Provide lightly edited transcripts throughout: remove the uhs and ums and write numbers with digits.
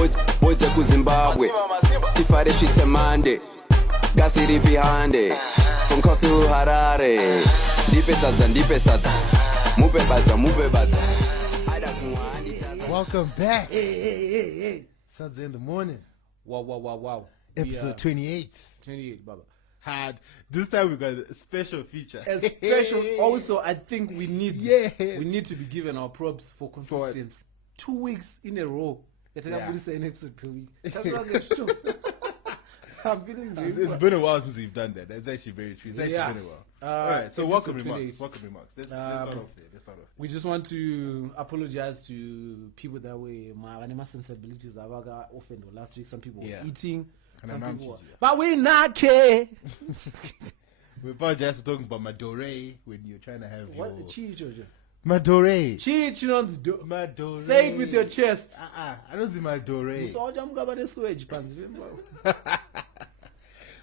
boys ku Zimbabwe. Tifare shit Monday. Gasiri behind it. From Kotu Harare. Ndipe Sadza. Mube badza. Welcome back. Hey. Sadza in the morning. Wow. Episode 28. 28, Baba. This time we got a special feature. A special. Also, I think we need to be given our props for consistency. 2 weeks in a row. An episode per week. I'm feeling it's been a while since we've done that. That's actually very true. It's actually been a while. All right, so welcome remarks. Let's start off there. We just want to apologize to people that way. My sensibilities are often last week. Some people were eating. Some people were, but we not care. We apologize for talking about Madore when you're trying to have what your... Chi, Madore. Madore. Say it with your chest. I don't see Madore.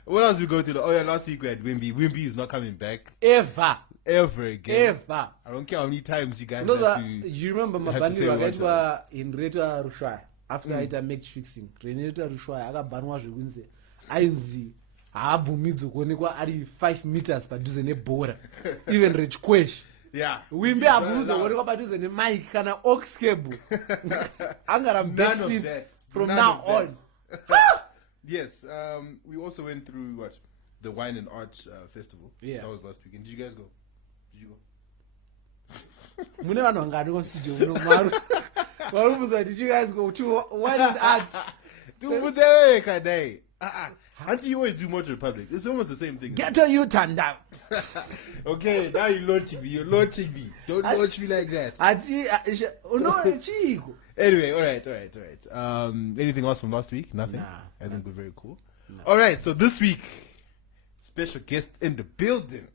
What else we go to? Last week we had Wimby. Wimby is not coming back. Ever again. I don't care how many times you guys you remember Mabani wakaitwa in Reta Rushwaya after aita match fixing. Reta Rushwaya akabanwa zvekunze ainzi haabvumidzwi kuonekwa ari 5 meters padhuze nebhora. Even Rich Kwesh. Yeah. Wimby haabvumidzwi kuonekwa padhuze nemike kana aux cable. Angara back seat from now on. Yes, we also went through the Wine and Art Festival. Yeah, that was last weekend. Did you guys go? Did you guys go to Wine and Art? Auntie, you always do Motor Republic. It's almost the same thing. Get a U-turn down. Okay, now you're launching me. Don't launch me like that. Anyway, all right. Anything else from last week? Nothing? Nah. I think we're very cool. Nah. All right, so this week, special guest in the building.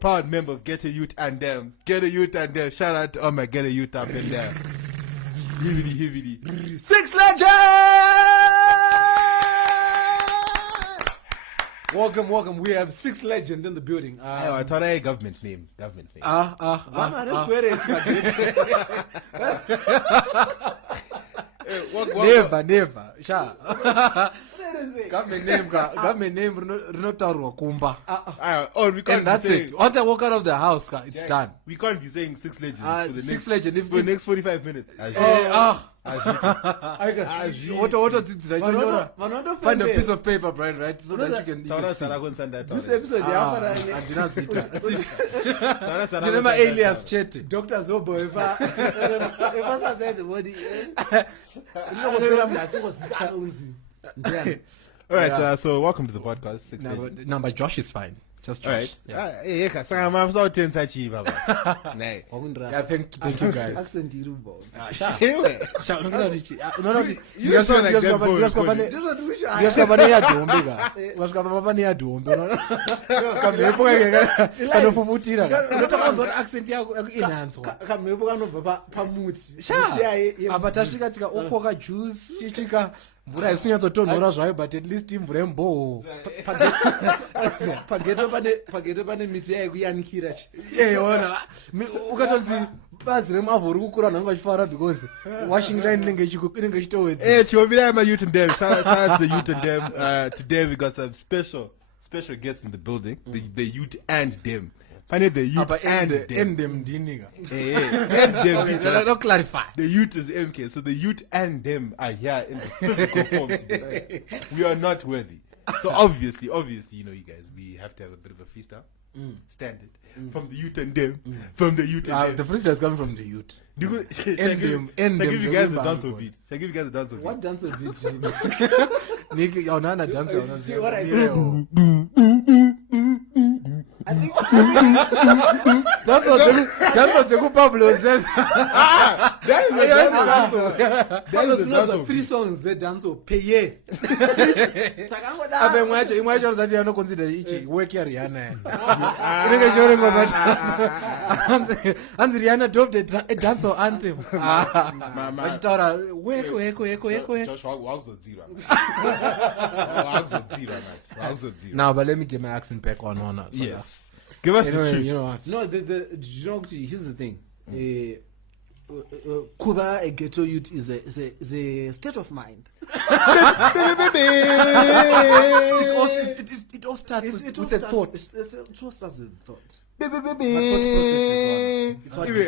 Proud member of Get a Youth and Them. Shout out to all my Get a Youth up in there. Heavily. 6 Legends! Welcome. We have 6 Legends in the building. I thought I had government name. Never. Government name rinotaurwa kumba. We can't. And that's it. Once I walk out of the house, it's done. We can't be saying 6 Legends for the next 45 minutes. Find a piece of paper, Brian, right? So that you can see. This episode, remember alias Chete. Dr. Zobo, if I said the body. Alright, so welcome to the podcast. No, but Josh is fine. Just Josh. Right. Yeah. I'm so tense at you, Baba. Yeah, thank you guys. Accent You mvura isinyatsotondora zvayo but at least imvura yemboho pageto pane miti yaikuyanikira ona ukatonzi bazi remavhu riri kukura nhangu vachifara because washing line inenge ichitowedza chivomira youth and them. Shout out to the youth and them. Today we got some special guests in the building. The youth and them. The youth and them. Don't clarify. The youth is MK, so the youth and them are here in the physical form today. We are not worthy. So obviously, you know, you guys, we have to have a bit of a freestyle. Standard. From the youth and them. From the youth and them. The freestyle is coming from the youth. Shall I give you guys a dance of beat? What dance of beat? Nick, you're not a dancer. See what I do? I think dance was Pablo says. Pablo knows 3 songs that dance of Paye. Imagine that you don't consider each work here Rihanna. And Rihanna dropped a dance or anthem. Now, but let me get my accent back on. Yes. Give us the truth. You know what? No, here's the thing. Kuba a ghetto youth is a state of mind. It all starts with a thought. It all starts with a thought. Anyway,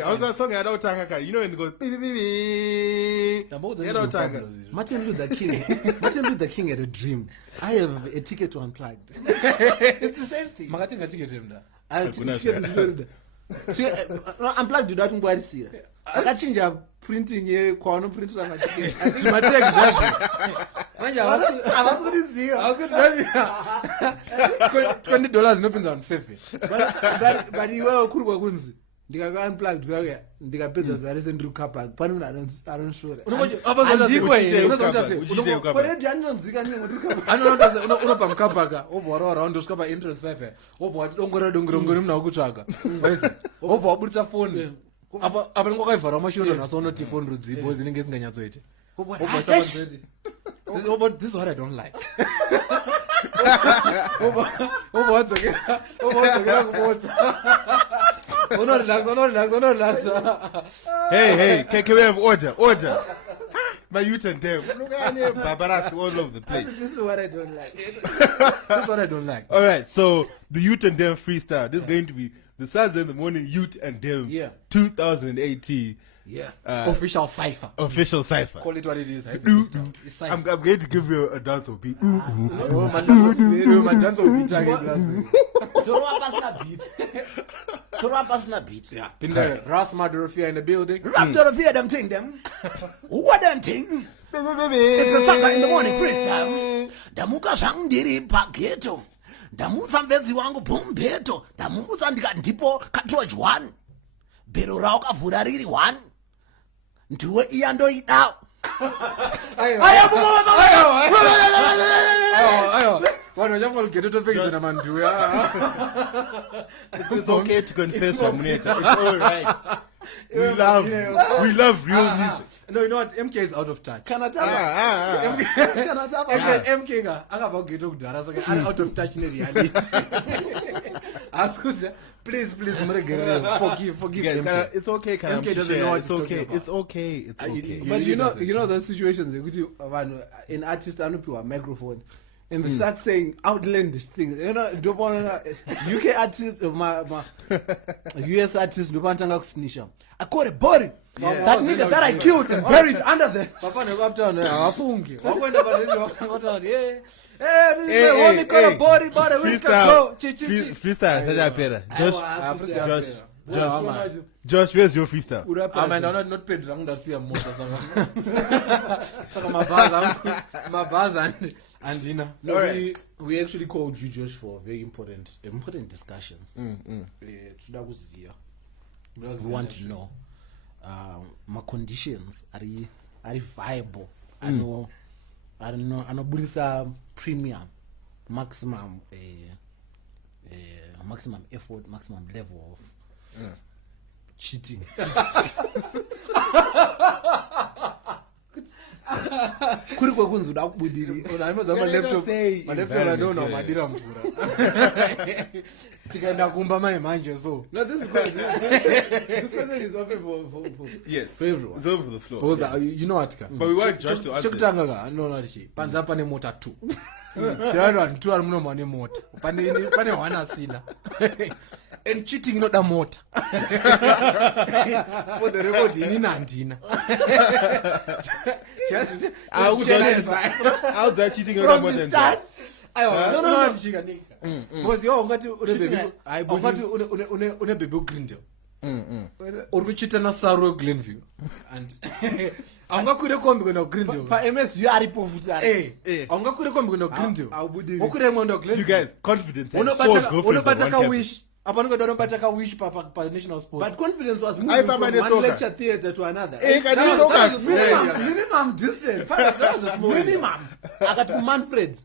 I was a song I don't tanga. You know, and it goes. Martin Luther King had a dream. I have a ticket to Unplugged. It's the same thing. I have a ticket to Unplugged. You don't want to see it. I got change printing here. Corner printer. I was going to see. I was going to tell you $20 no pins on safe. But you were kurwa kunzi. Ndika Unplugged kwake ndikapedza zare sendru kapa pano I don't sure. Unopa mkapaka obwara around uskapa entrance pipe. Obwa dongora mna ukutsvaga. Obwa wabudisa phone. Apa ngokaivhara mashoto naso unoti phone rudzipo dzinenge dzisinganyatsoite. This is what I don't like. Hey, can we have order? My youth and them. Barbaras all over the place. This is what I don't like. This is what I don't like. All right, so the youth and them freestyle. This is going to be the Sadza in the Morning Youth and them 2018. Yeah. Official cipher. Official cipher. Call it what it is. It's cipher. I'm going to give you a dance of beat. My dance of beat. Beat. Yeah. In the Ras Madrofia in the building. Ras Madrofia, them thing them. What them thing? It's a Sadza in the Morning freestyle. Damuka shangdiri paketo. Damuza mvezi wangu pumbeto. Damuza ndika ndipo katoji 1. Bero rao kavura riri 1. Ntuwe iya ndo idao. Ayo. Wano jambo lugeto tofekizo na manduwe. It's okay to confess, Amuneta. It's all right. We love real music. No, you know what? MK is out of touch. Kanataba. MK ga akaba geto kudara so out of touch ne reality. Askuza, please, forgive MK. It's okay, MK doesn't know what it's okay. It's okay. But you know those situations in artists anupiwa microphone. And they start saying outlandish things. You know, UK artists, US artists, I call it body. That nigga that I killed and buried under there. Papa never up down there. Afungi. Wakwenda badeni wakusangota. Hey, body. Freestyle. Josh, where's your freestyle? I'm not paid. I'm not see a motor. So my bars and dinner. No, we actually called you, Josh, for very important discussions. We want to know my conditions are viable. I know Burisa premium maximum effort, maximum level of cheating. Kuri kwekunzi uda kubudiri. Unaimaza laptop adona madira mvura. Tikaenda kumba manje so. No, this question is open for yes, for everyone. It's over the floor. Because you know what? But we want Josh to answer. Chekutanga ga no chi. Panza pane mota 2. Chirano antu ari muno mane mota. Pane one asina. And cheating not a motor. For the record, in Nandina. How's that cheating on a motor? No, because you're going to be Grindel. Or we cheat on a sorrow Glenview. And I'm not going to come with no Grindel. For MS, you are a pofuta. I'm not going to come with no Grindel. You guys, confidence. Wish. Apanunga don't bataka wish pa national sports. But confidence was moving from one lecture theater to another. Minimum distance. That was a small minimum. I got Manfred.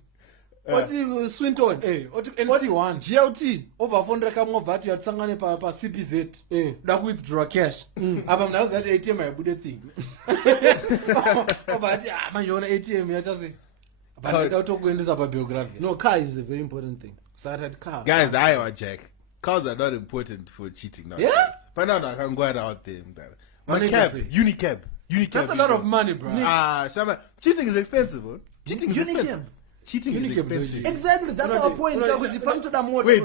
What you Swinton? What NC1? GLT. Over 400 kama vat ya tsangane pa CPZ. Da withdraw cash. Aba mnaza at ATM ya bude thing. Over manje ona ATM ya tase. But I talk kuendeza pa biography. No, car is a very important thing. Started car. Guys, Jack. Cars are not important for cheating now. Yeah? But now I can go out there. But cab, unicab. That's a lot of money, bro. Shama, cheating is expensive, bro. Cheating is Unicab. expensive. Cheating is expensive. Exactly, that's our point. Because if I'm to the motor, Wait,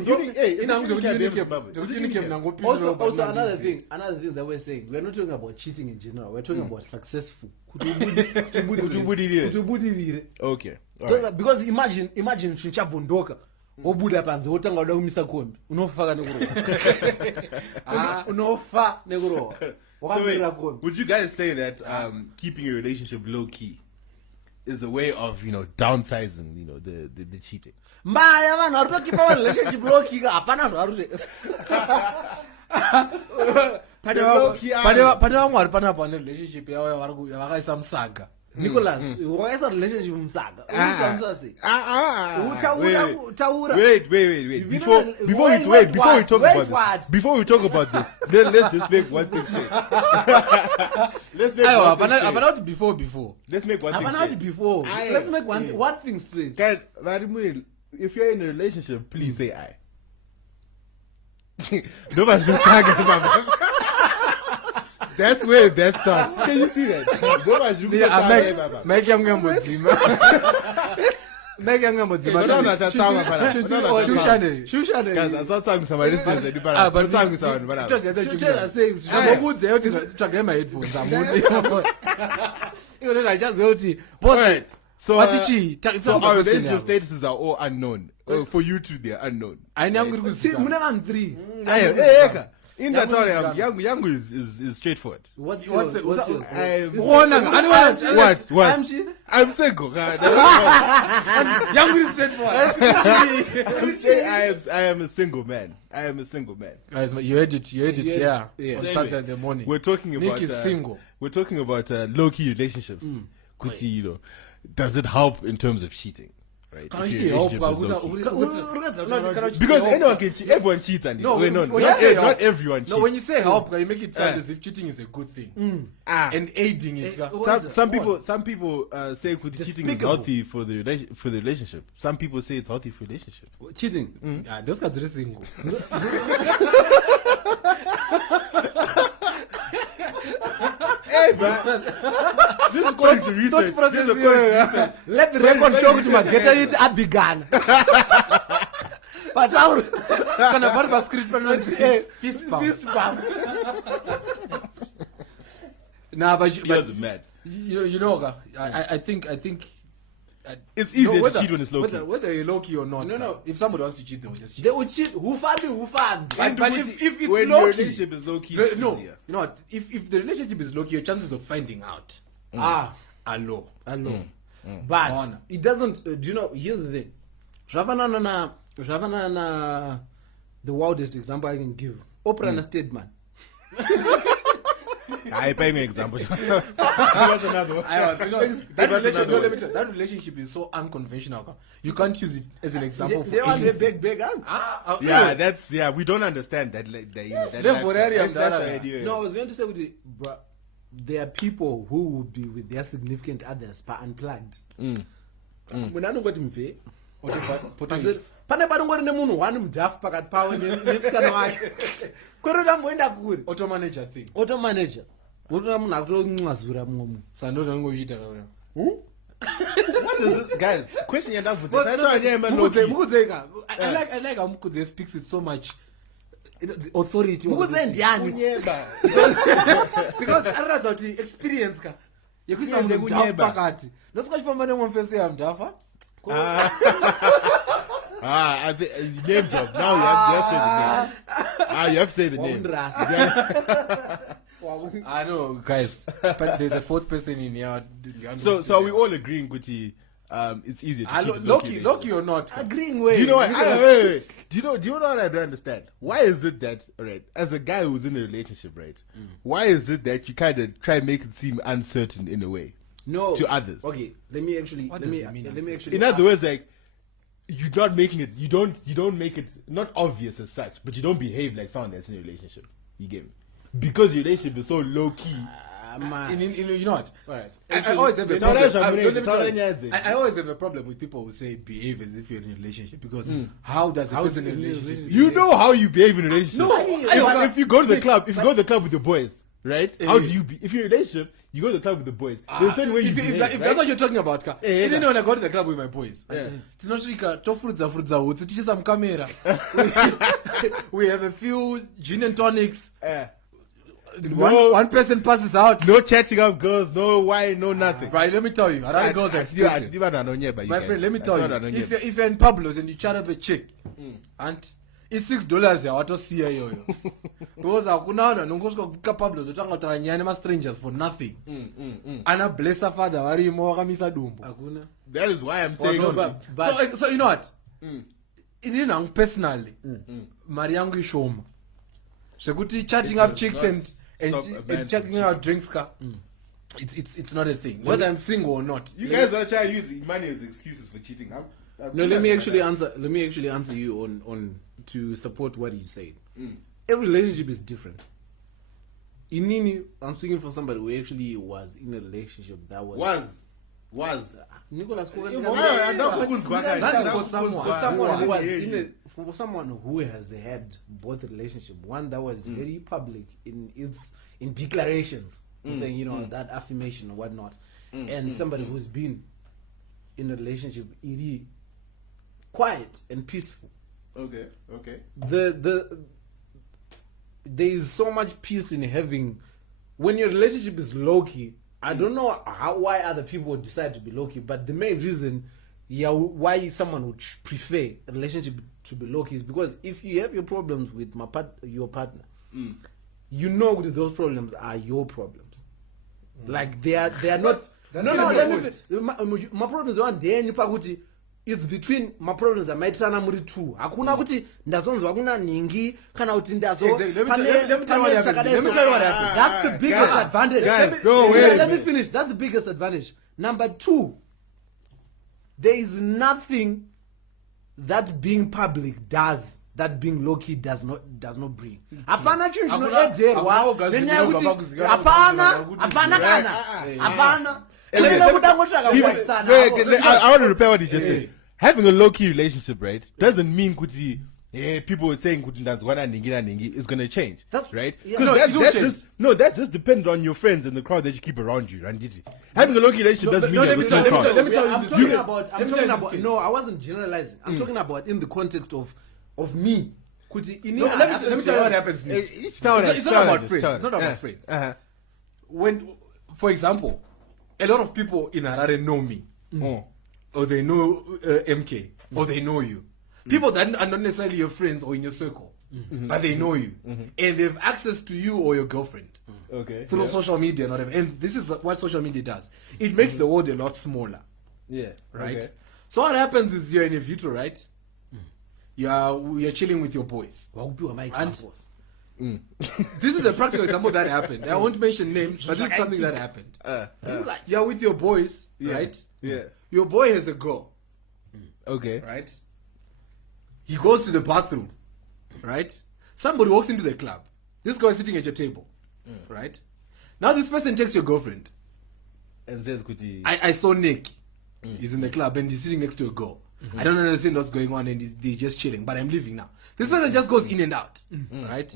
also another thing that we're saying, we're not talking about cheating in general. We're talking about successful. Okay. Because imagine chinchavondoka wobuda panze wotanga uda kumisa kombi unofa nekuroha unofa nekuroha wakamira kombi. Would you guys say that keeping a relationship low key is a way of, downsizing, the cheating? Mbaya vanhu vari kutokipa relationship low key hapana zvari pane vamwe vari panapa vane relationship yavo yavakaisa musaga. Nicholas, wakaisa relationship musaga taura. Wait. Before we talk about this, let's just make one thing straight. Let's make one thing straight. About before. Let's make one thing straight. Let's make one thing straight. Guys, if you're in a relationship, please say I. Nobody's been talking about. That's where that starts. Can you see that? Make young mudzima. Make young mudzima. Guys, I saw talking to my listeners. But talking to someone. Just as you say, my headphones. I just go to. So our relationship statuses are all unknown. For you two, they are unknown. I know I'm going to see. Three. In that area, young is straightforward. What's yours? What? I'm single. Young is straightforward. I am a single man. Guys, you heard it. Yeah. On Saturday in the morning. We're talking about Nick is single. We're talking about low-key relationships. Does it help in terms of cheating? Right? Because anyone can cheat. Everyone cheats, and not everyone cheats. No, when you say help, you make it sound as if cheating is a good thing, and aiding is. Some people say cheating is healthy for the relationship. Some people say it's healthy for relationship. Cheating. Those guys are single. Hey, man. This is according to research. Let the record show to my get it a began. But how can a barber script fist bump? Nah, but mad. I think it's easier to cheat when it's low key. Whether you're low key or not. No. If somebody wants to cheat, they will just cheat. They will cheat. Who found? But if it's when low your key, relationship is low key, it's easier. You know what? If the relationship is low key, your chances of finding out are low. But it doesn't. Do you know? Here's the thing. Ravana, the wildest example I can give. Oprah and Stedman. I pay me an example. That's another one. That relationship is so unconventional. You can't use it as an example. They want to beg. We don't understand that. No, I was going to say, but there are people who will be with their significant others but unplugged. When I know what I'm saying, pane panongori nemunhu wani mudhafu pakati pavo nemusikana wake kwerota ngoenda kuri auto manager thing wotoda munhu akutonywazura mumwe munhu sandorangoita what is it, guys? Question yandabvudza I like how Mukudze speaks with so much the authority. Mukudze ndiani? Because araratidza kuti experience ka yekuisa munhu mudhafu pakati nosingachifamba nemwe mufeso yamudhafa. I think name drop. Now you have to say the name. I know, guys. But there's a fourth person in here. So are we all agreeing, Gucci? It's easier to cheat. Loki or not? Agreeing way. Do you know what? Wait. Do you know what I don't understand? Why is it that, right, as a guy who's in a relationship, right? Why is it that you kind of try and make it seem uncertain in a way? No. To others. Okay. Let me actually. In other words, like, you're not making it. You don't make it not obvious as such, but you don't behave like someone that's in a relationship. You get me? Because your relationship is so low key. You know what? Right. I always have a problem. I always have a problem with people who say behave as if you're in a relationship because how does a person in a relationship? You know how you behave in a relationship. No, if you go to the club, with your boys, right? How do you be? If you're in a relationship, you go to the club with the boys. There's a certain way you if, behave, if, if right? that's what you're talking about, ka. Yeah, Even when I go to the club with my boys, tinosvika tofurudza hutsi tichisa mukamera. We have a few gin and tonics. One person passes out. No chatting up girls, no wine, no nothing. Right, let me tell you, another girls are expensive. My friend, let me tell you, if you're in Pablo's and you chat up a chick, and it's $6 here, what to see yo. Because hakuna nongoswa kuka Pablo's utanga taranyane ma strangers for nothing. Ana bless her father warimo wakamisa dumbo. Hakuna. That is why I'm saying. So you know what? Inina personally, Mariangu ishoma. Sekuti chatting up chicks and checking out drinks ka. It's not a thing. Whether I'm single or not. You guys are trying to use money as excuses for cheating. No, let me actually answer you on to support what he said. Every relationship is different. Inini, I'm speaking for somebody who actually was in a relationship that was Nicholas for someone who has had both relationship, one that was very public in declarations, saying that affirmation or whatnot, and somebody who's been in a relationship really quiet and peaceful. Okay. There is so much peace in having when your relationship is low key. I don't know why other people would decide to be low key, but the main reason, why someone would prefer a relationship to be low key is because if you have your problems with your partner, you know that those problems are your problems. Like they are not. My problems aren't there. It's between my problems and my trana muri two. Hakuna kuti ndazonzwa kuna ningi kana kuti ndazo. Let me tell you what happened. That's the biggest advantage. Guys, Let me finish. That's the biggest advantage. Number two, there is nothing that being public does that being low key does not bring. Apana chinhu chinoederwa nenyaya kuti apana kana. I want to repair what he just said. Having a low-key relationship, right, doesn't mean kuti people are saying kuti ndanzwana ningi is going to change. That's right. Because that's just dependent on your friends and the crowd that you keep around you. Having a low-key relationship doesn't mean let me tell you. I'm talking about. No, I wasn't generalizing. I'm talking about in the context of me. Let me tell you what happens. It's not about friends. It's not about friends. When, for example, a lot of people in Harare know me, or they know MK, or they know you. People that are not necessarily your friends or in your circle, but they know you, and they have access to you or your girlfriend through social media and whatever. And this is what social media does. It makes the world a lot smaller. Yeah. Right. Okay. So what happens is you're in a vitro, right? You're chilling with your boys. And this is a practical example that happened. I won't mention names, but this is something that happened. You're with your boys, right? Yeah. Your boy has a girl. Okay. Right? He goes to the bathroom. Right? Somebody walks into the club. This guy is sitting at your table. Right? Now this person takes your girlfriend. And says, I saw Nick. He's in the club and he's sitting next to a girl. I don't understand what's going on and they're just chilling, but I'm leaving now. This person just goes in and out, right?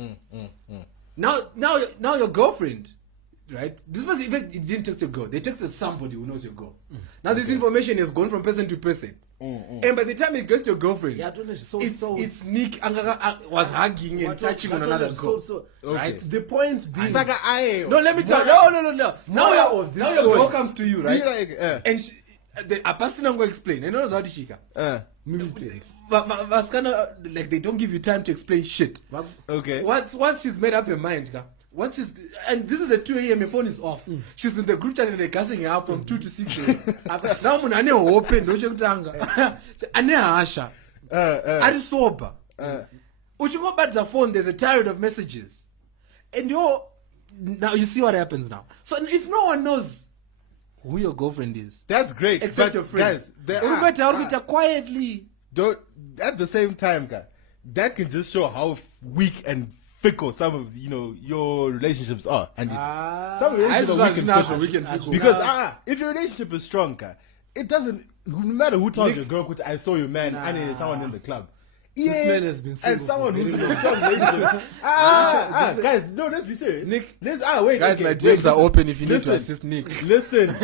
Now your girlfriend, right? This person, in fact, it didn't text your girl. They texted somebody who knows your girl. Now this information has gone from person to person. And by the time it gets to your girlfriend, it's Nick was hugging and touching on another girl. Right? The point being... No, let me tell you. No. Now your girl comes to you, right? And a person I'm going to explain. And knows how to chica. Militant. But like they don't give you time to explain shit. Okay. Once she's made up her mind, and this is at 2 a.m. Her phone is off. She's in the group chat and they're gassing her up from 2 to 6 a.m. Now I'm open. Don't you ane hasha. Are sober. Uchingo bad the phone. There's a tirade of messages, and now you see what happens now. So if no one knows who your girlfriend is, that's great. Except your friends. Guys, quietly. At the same time, guy, that can just show how weak and fickle some of your relationships are. And some relationships are weak and fickle. Because if your relationship is strong, guy, it doesn't. No matter who tells your girl, I saw your man and someone in the club. This man has been single as someone for who's in very a strong relationship. Guys, no, let's be serious. Nick. Wait. Guys, okay, my wait, DMs are listen. open if you need to Listen. assist Nick. Listen,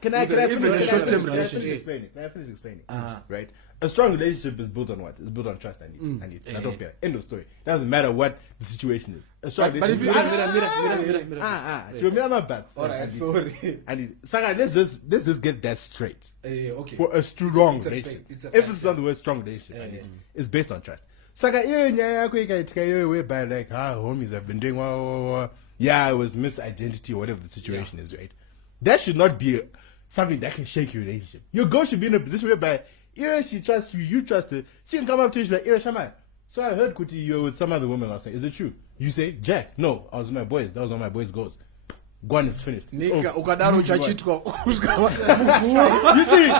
can I Even finish? a short-term Can I finish relationship. explaining? Can I finish explaining? Right. A strong relationship is built on what? It's built on trust. I need. I don't care. End of story. Doesn't matter what the situation is. A strong But if you- relationship. Mira, not bad. Alright, sorry. I need. Saka, let's just get that straight. Okay. For a strong It's a relationship, fact. It's a emphasis fact, on the word strong relationship. It's based on trust. Saka, whereby like homies have been doing it was misidentity or whatever the situation is, right? That should not be something that can shake your relationship. Your girl should be in a position whereby she trusts you, you trust her. She can come up to you and be like, Shama, so I heard Kuti, you were with some other woman last night. Is it true? You say, Jack, no, I was with my boys. That was one of my boys' goals. Gone is finished. Nika, ukadaro uchachitwa. You see,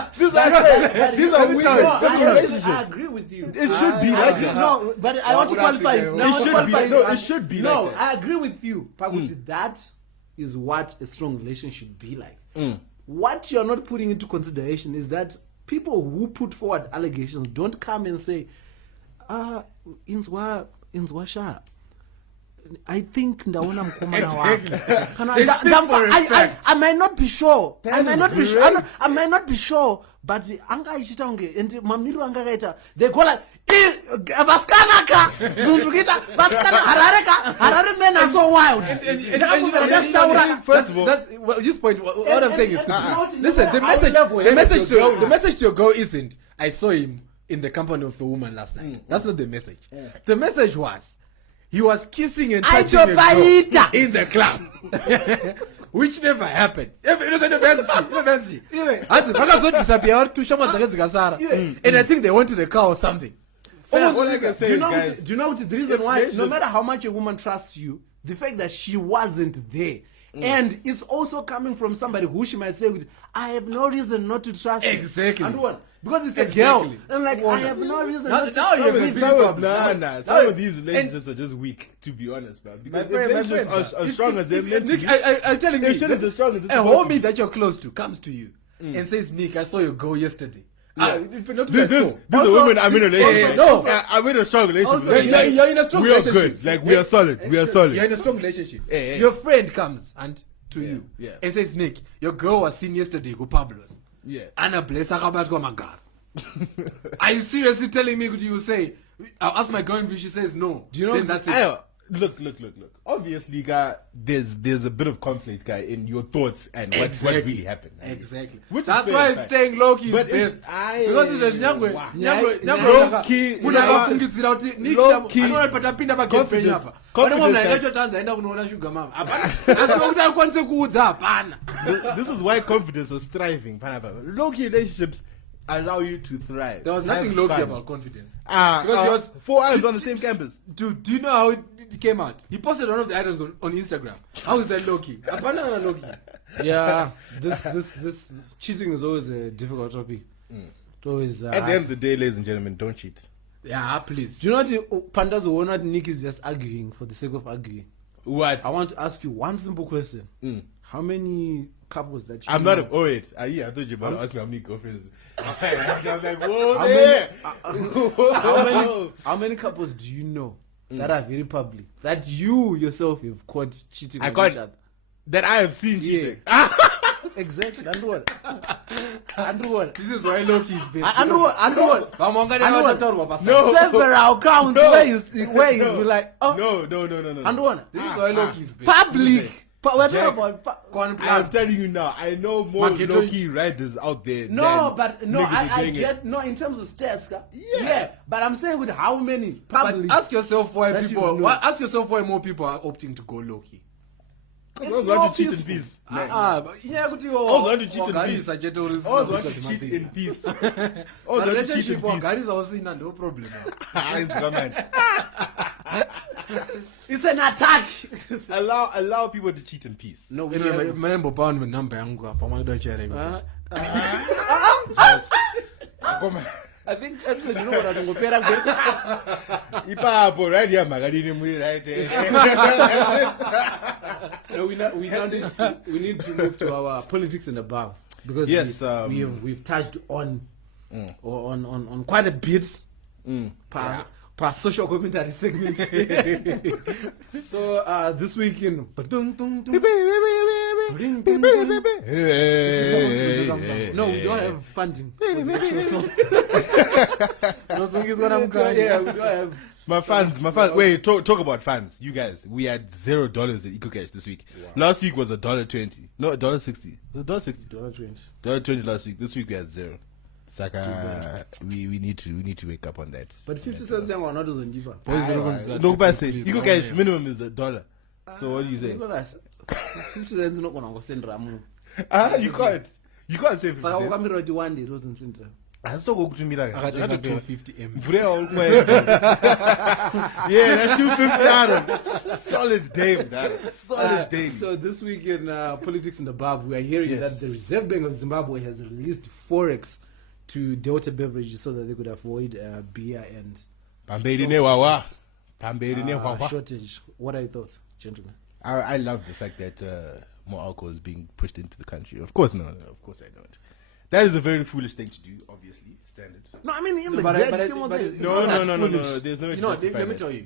these are weak relationships. I agree with you. It should be like that. No, but I want to qualify it. It should be No, like that. I agree with you. Pakuti, that is what a strong relationship should be like. What you're not putting into consideration is that people who put forward allegations don't come and say, Inzwa Sha, I think ndaona mkomana wako. I might not be sure. I might not be sure, but anga ichita unge and mamiru anga kaita. They go like vaskana ka zundukita vaskana harare men are so wild. First of all, this point, what I'm saying is, listen, the message to your girl isn't, I saw him in the company of a woman last night. That's not the message. The message was, he was kissing and touching a girl in the club. Which never happened. And I think they went to the car or something. Do you know what the reason why? No matter how much a woman trusts you, the fact that she wasn't there. And it's also coming from somebody who she might say, I have no reason not to trust you. Exactly. And what? Because it's a girl. And like, I have no reason not to trust you. Some of these relationships are just weak, to be honest, bro. Because relationships are strong as they're meant to be. I'm telling you, as strong as a homie that you're close to comes to you and says, Nick, I saw you go yesterday. This is a woman I'm in a relationship. I'm in a strong relationship. You're in a strong relationship. We are good. Like, we are solid. You're in a strong relationship. Your friend comes and to you and says, Nick, your girl was seen yesterday go Pablo's. Anna bless magara. Are you seriously telling me? Could you say, I'll ask my girl if she says no? Do you know that's it? Look. Obviously, guy, there's a bit of conflict, guy, in your thoughts and what really happened. Exactly. That's why it's staying low key is best. Because it's just low key. This is why confidence was thriving. Low key relationships allow you to thrive. There was nothing low key about confidence. Because he was 4 hours on the same campus. Dude, do you know how it came out? He posted one of the items on Instagram. How is that low key? Low key. Yeah, this cheating is always a difficult topic. It always, at the end of the day, ladies and gentlemen, don't cheat. Yeah, please. Do you know what Pandas will not Nick is just arguing for the sake of arguing? What? I want to ask you one simple question. How many couples that you I'm know? not I thought you were about to ask me how many girlfriends. I was like, whoa, how many couples do you know that are very public that you yourself have caught cheating on each other? That I have seen cheating. Exactly. Andrew what? This is why low key is best. Andrew what? Several accounts where he's been like, oh No. Andrew what? This is why low key is best. Public. We're talking about I'm telling you now, I know more low-key riders out there. I get in terms of stats. Yeah, but I'm saying with how many public. But ask yourself why more people are opting to go low key. I was going to cheat in peace. I was going to cheat in peace. I was going to cheat in peace. No problem. It's an attack. Allow people to cheat in peace. No, Remember bound with number I think actually, you know what I'm going to Ipapo right here, Magadini, right? we need to move to our politics and above because yes, we've touched on quite a bit per social commentary segments. So this week in no, we don't have funding. Yeah, we don't have. My fans. Wait, talk about fans. You guys, we had $0 in EcoCash this week. Wow. Last week was $1.20. No, $1.60. Was it $1.60? $1.20. $1.20 last week. This week we had 0. It's like we need to wake up on that. But 50 cents are not doing deeper. No, but say EcoCash minimum is $1. So what do you say? 50 cents not gonna go send Ramu. You can't say 50 So cents. I'm already one day doesn't send Ramu. I'm so go to me like I got 250 M. Yeah, that 250 Adam. Solid Dave, solid Dave. So this week in politics in the Bab, we are hearing that the Reserve Bank of Zimbabwe has released Forex to Delta beverages so that they could avoid beer and shortage. What are your thoughts, gentlemen? I love the fact that more alcohol is being pushed into the country. Of course, no, of course I don't. That is a very foolish thing to do, obviously, standard. No, I mean, in the No. There's no. You know, let me tell you.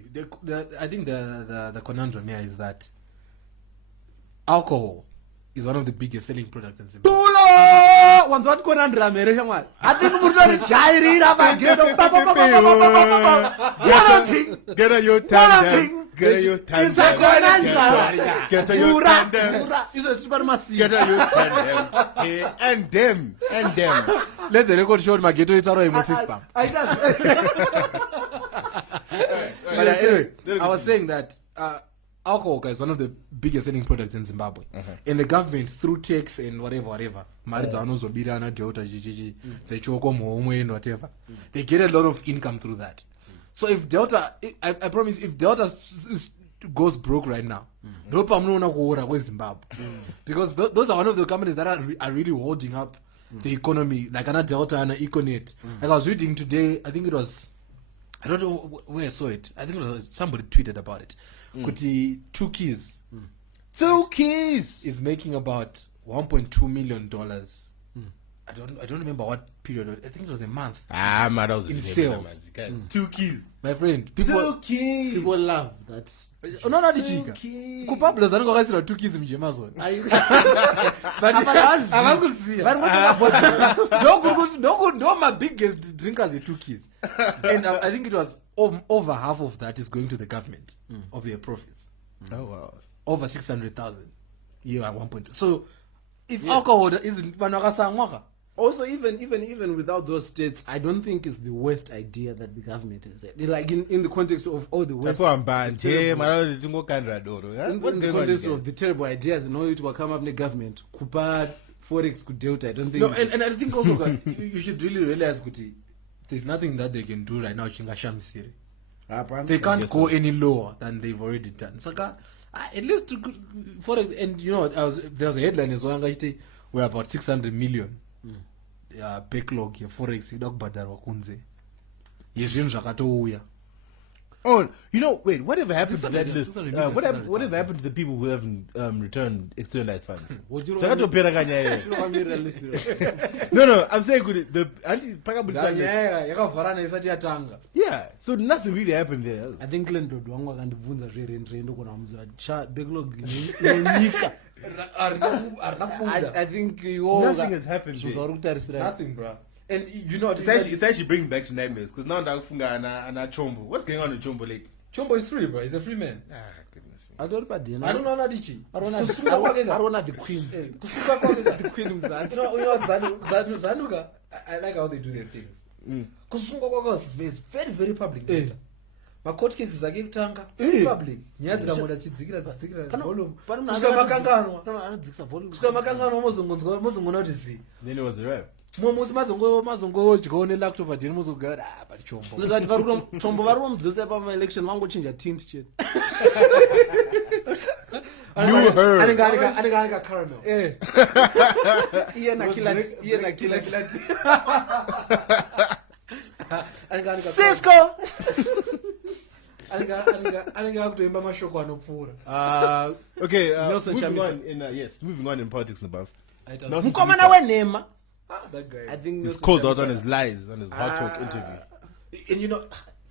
I think the conundrum here is that alcohol is one of the biggest selling products in Zimbabwe. Once what conundrum? I think we're Jairira Get a your time. Get a your time. It's a conundrum. Get a your time. Get a your time. And them. Let the record show Mageto it's already in fist bump. But anyway, I was saying that alcohol is one of the biggest selling products in Zimbabwe. And the government, through tax and whatever, they get a lot of income through that. So if Delta, I promise, if Delta goes broke right now, because those are one of the companies that are really holding up the economy, like Delta and Econet. Like I was reading today, I think it was, I don't know where I saw it. I think it was somebody tweeted about it. Kuti Two Keys is making about $1.2 million. I don't remember what period. I think it was a month. In sales. Guys, 2 keys. My friend, people love that. No, not the chica. Kupabla zangu kasira 2 keys mjemazo. But I was going to see. No, my biggest drinkers are 2 keys. And I think it was over half of that is going to the government of their profits. Oh wow. Over 600,000 year at 1.2. So if alcohol isn't also even without those states, I don't think it's the worst idea that the government has. Like in the context of all the worst. In the context of the terrible ideas, it will come up in the government. Kupa Forex could Delta. I don't think. No, and I think also that you should really realize, Kuti, there's nothing that they can do right now. They can't go any lower than they've already done. Saka, at least Forex, and there was a headline as well. We're about 600 million. Backlog here Forex idakubhadharwa kunze yezvinhu zvakatouya. Oh, wait, whatever happened to that list? Whatever happened to the people who haven't returned externalized funds? No, I'm saying yeah, so nothing really happened there. I think landlord wangu akandibvunza zverendrendo kuna mudza backlog I think nothing has happened there. Nothing, bro. And it's actually bringing back to nightmares because now ndakufunga ana Chombo. What's going on with Chombo Lake? Chombo is free, bro. He's a free man. Goodness me. I don't know Nadichi. I don't know the queen. The queen of Zanuka. I like how they do their things. Kusunga is very, very public matter. My court cases are getting very public. Nyanzika moda chidzikira volume. Kusika makangano mozongona kuti zi. Then it was a rap. Musi mazongo jikone laptop adini muzogara but Chombo. Nozati Chombo vari mudzose pa election mangochinja tint chete. You heard. Anenge caramel. Iye na killer. Cisco. Anenge akutoimba mashoko anopfuura. Okay, moving on in politics and above. Mukomana wenhema. That guy. I think he's called out on his lies, on his hot talk interview. And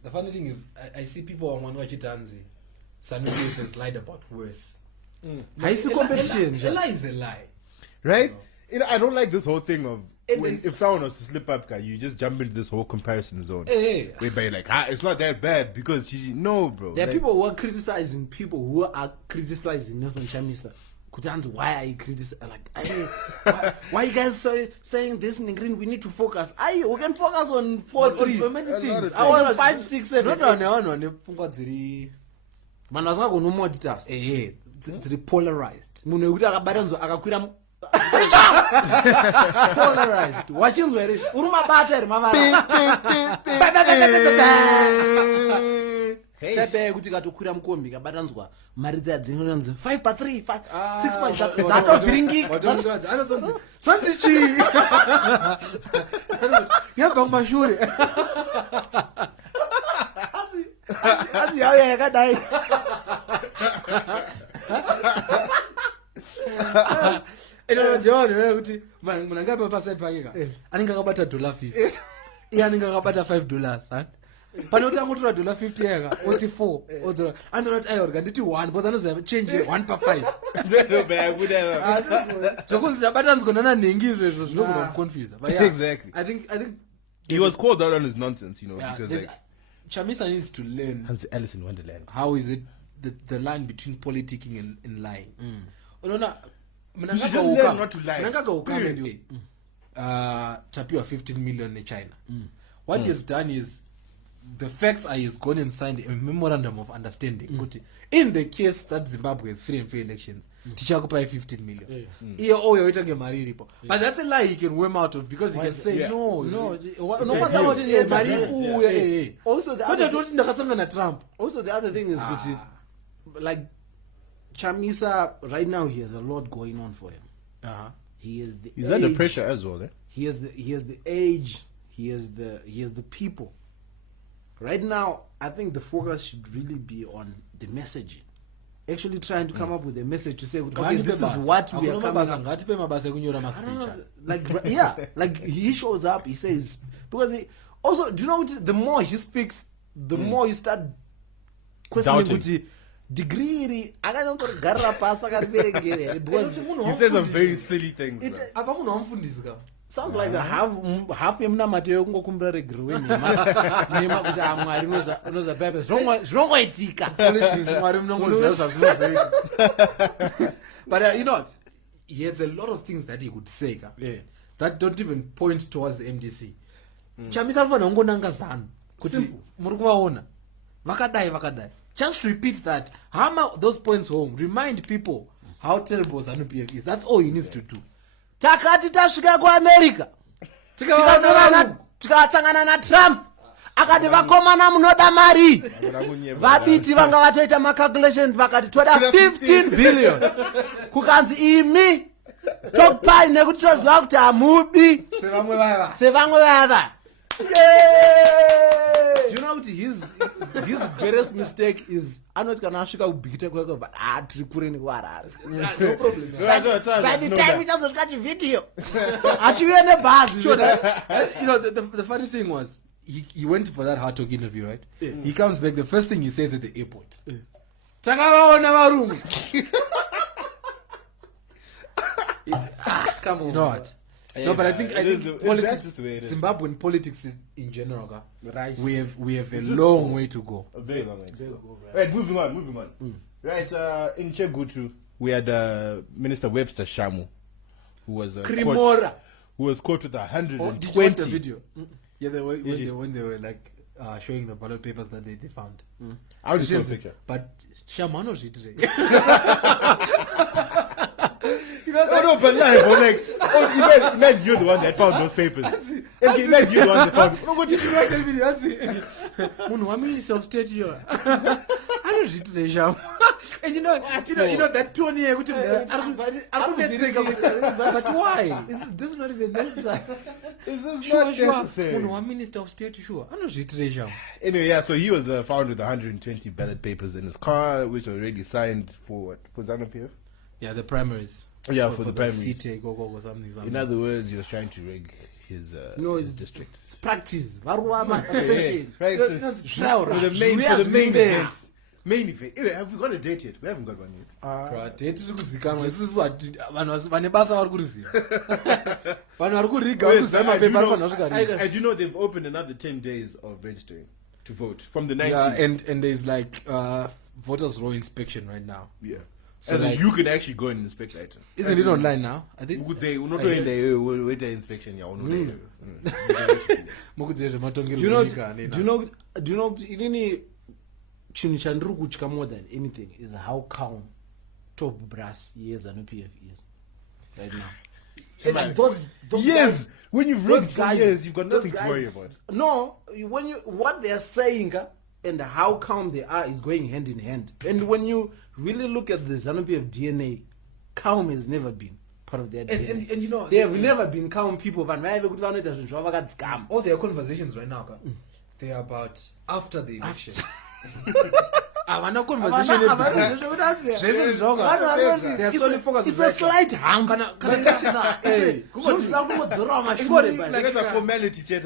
the funny thing is, I see people on Wachitanzi, Sanu has lied about worse. Haisi competition. A lie is a lie. Right? I don't like this whole thing of It when, is- if someone was to slip up, you just jump into this whole comparison zone. Hey. Whereby you're like, it's not that bad because no, bro. There are Like, people who are criticizing people who are criticizing Nelson Chamisa. Why are you criticizing? Like, why you guys saying this in green? We need to focus. We can focus on 4-3. On many A lot things. of I want 5, 6, 7. Man wasn't going to more details. It's polarized. Munhu wekuti akabatanzwa akakwira polarized. Wachinzwa here. Uri mabata here mavara. Sepe kuti katokwira mukombi kabatanzwa mari dza dzinonzi 5/3, 6 dzatobhiringika. Zvanzi chii? Yabva kumashure. Asi yauya yakadai. Ndinoona kuti munhu angapa paside pake anenge akabata $50 iye anenge akabata $5 pane kuti angotora $50 yaka oti 4 odzora andorati aiorga nditi 1 because anoziva change 1 pa5 zvokunzi tabatanzwa nananhengi izvezvo zvinogona kuconfuse. But yeah, Exactly. I think he was called out on his nonsense, yeah, because there's- like Chamisa needs to learn Alice in Wonderland. how is it the line between politicking and lying. Unaona You should just learn not to lie. anyway. Tapiwa 15 million in China. What he has done is, the facts are he's gone and signed a memorandum of understanding. Kuti, in the case that Zimbabwe has free and fair elections, tichakupa 15 million. But that's a lie he can worm out of, because he can say Yeah. no. Also the other Trump. Also, the other thing is, like, Chamisa, right now, he has a lot going on for him. He is the He's age, under pressure as well, eh? He has the age. He has the people. Right now, I think the focus should really be on the messaging. Actually, trying to come up with a message to say, okay, this is what we are coming up. I don't know, like he shows up, he says, because also, do you know what, the more he speaks, the more you start questioning Doubting. kuti degree akanogarira pasi akariverengere, because He says some very silly things. It- bro. Apa munhu wamufundisa sounds like a half yemunamato yokungokumbira regre wenhema kuti amwari unoza pepe zvinongoitika. politics mwari munongoziva zvazvinozoita. But you know what, he has a lot of things that he could say that don't even point towards the MDC. Chamisa anofanira kungonanga zano kuti muri kuvaona vakadai. Just repeat that, hammer those points home, remind people how terrible ZANU PF is. That's all he needs to do. Takati tasvika kuamerica tikasangana naTrump akati vakomana munoda mari, vabiti vanga vatoita macalculation vakati toda 15 billion, kukanzi imi tokupai nekuti toziva kuti hamubi sevamwe vava. Do you know what his greatest mistake is? Anoti kana asvika kubhikita kwake but tiri kure nekuharare. No problem. By the time ichazosvika chividhiyo achiuye nebhazi. You know, the funny thing was, he went for that hard talk interview, right? He comes back, the first thing he says at the airport, takavaona varume. Come on. You know what? No, but I think politics, just the way it is. Zimbabwean politics is, in general, Rice. we have a long way to go. A very long way. Right, moving on. Right, in Chegutu, we had Minister Webster Shamu, who was Krimora. who was caught with Oh, did you watch the 120. video? Yeah, when they were like showing the ballot papers that they found. I'll just show a picture. But Shamano today. No, but like, imagine you're the one that found those papers. Okay, imagine you're the one that found. No, what did you watch the video? Munhu waminister of state here. Anozviitire Sham. And you know that tone here kuti but why? Is this not even necessary? Is this Sure. necessary? Munhu waminister of state sure. Anozviitire Sham. Anyway, yeah, so he was found with 120 ballot papers in his car, which were already signed for what? For ZANU PF? Yeah, the primaries. Yeah, for the primaries. CTA, go, something. In other words, he was trying to rig his it's district. It's practice. Varua session. Right, You know, it's trial. for the main We have been there. event. Main event. Anyway, have we got a date yet? We haven't got one yet. Bro, date tiri kuzikanwa isusu vanhu vane basa vari kuriziva vanhu vari kuriga vari kuziva mapepa ari fanira kusvika riga. And you know they've opened another 10 days of registering to vote from the 19th. Yeah, and there's like voters row inspection right now. Yeah. So So like- you can actually go and inspect later. Isn't it online now? I think Wait inspection. Yeah, mukudziye zvematongero Do you know? enyika hanena. Do you know? Inini chinhu chandiri kutya more than anything is how calm top brass ZANU-PF is right now. And like those yes, guys, when you've those run for guys- years, you've got those nothing to guys- worry about. No, when you what they're saying and how calm they are is going hand in hand. And when you really look at the ZANU-PF DNA, calm has never been part of their DNA. And you know, They have never been calm people. But all their conversations right now, they are about after the election. Havana conversation zvese zvaunga they are solely focused It's on a slight hump. Hey, Because of formality, chat.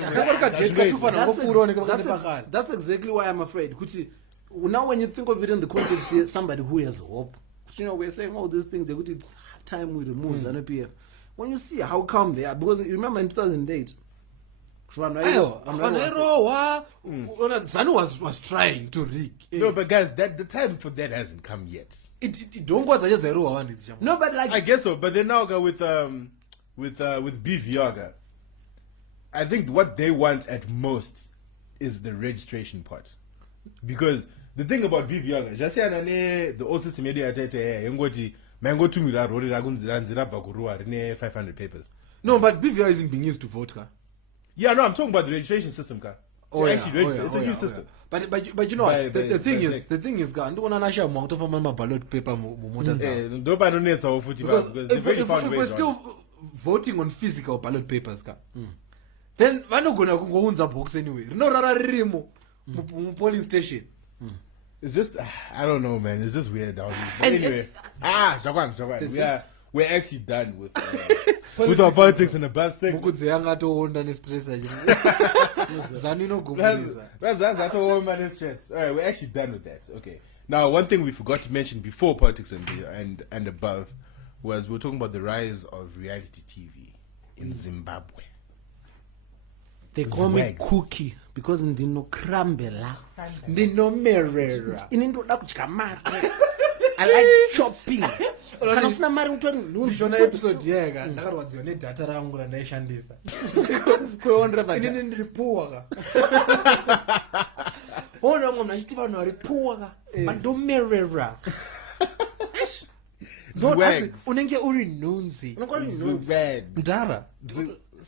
That's exactly why I'm afraid. Kuti, now when you think of it in the context here, somebody who has hope. You know, we're saying all these things. It's time we remove ZANU-PF. When you see how calm they are, because you remember in 2008, ZANU was trying to rig. No, but guys, the time for that hasn't come yet. Ndongwadza chedzairohwa vanhu idzi no, but like I guess so, but then now go with BVyaga. I think what they want at most is the registration part, because the thing about BVyaga, just say the old system area ngoti mangotumira rori rakunzi ranzira bva kuruwa rine 500 papers. No, but BVR isn't being used to vote, ka. Yeah, no, I'm talking about the registration system, ka. Actually register. It's a new system. But you know what? The thing is, ka, ndikuona nashamwa kutofamba maballot paper mumota dzavo. Ndoba anonetsawo futi Because because they've already found if we're ways still around. voting on physical ballot papers, ka, then vanogona kungounza box anyway. Rinorara ririmo polling station. It's just, I don't know, man. It's just weird. But anyway, Shakwan. We're actually done with our politics and the bad thing. Mukudze angatoonda nestress achiti. ZANU inogumbuliza. That's all man is stress. All right, we're actually done with that. Okay. Now, one thing we forgot to mention before politics and above was we were talking about the rise of reality TV in Zimbabwe. they call me Zwags. Cookie because ndinokrambela. Ndinomerera. Ini ndoda kudya mari. I like shopping. Kana usina mari utori Ndichona episode yega ndakarwadziwa nedata rangu randaishandisa. Inini ndiri poor, ka. Ona mwe mnachiti vanhu vari poor, ka. Vandomerera. Zwags. Unenge uri nunzi. Zwags. Mdara.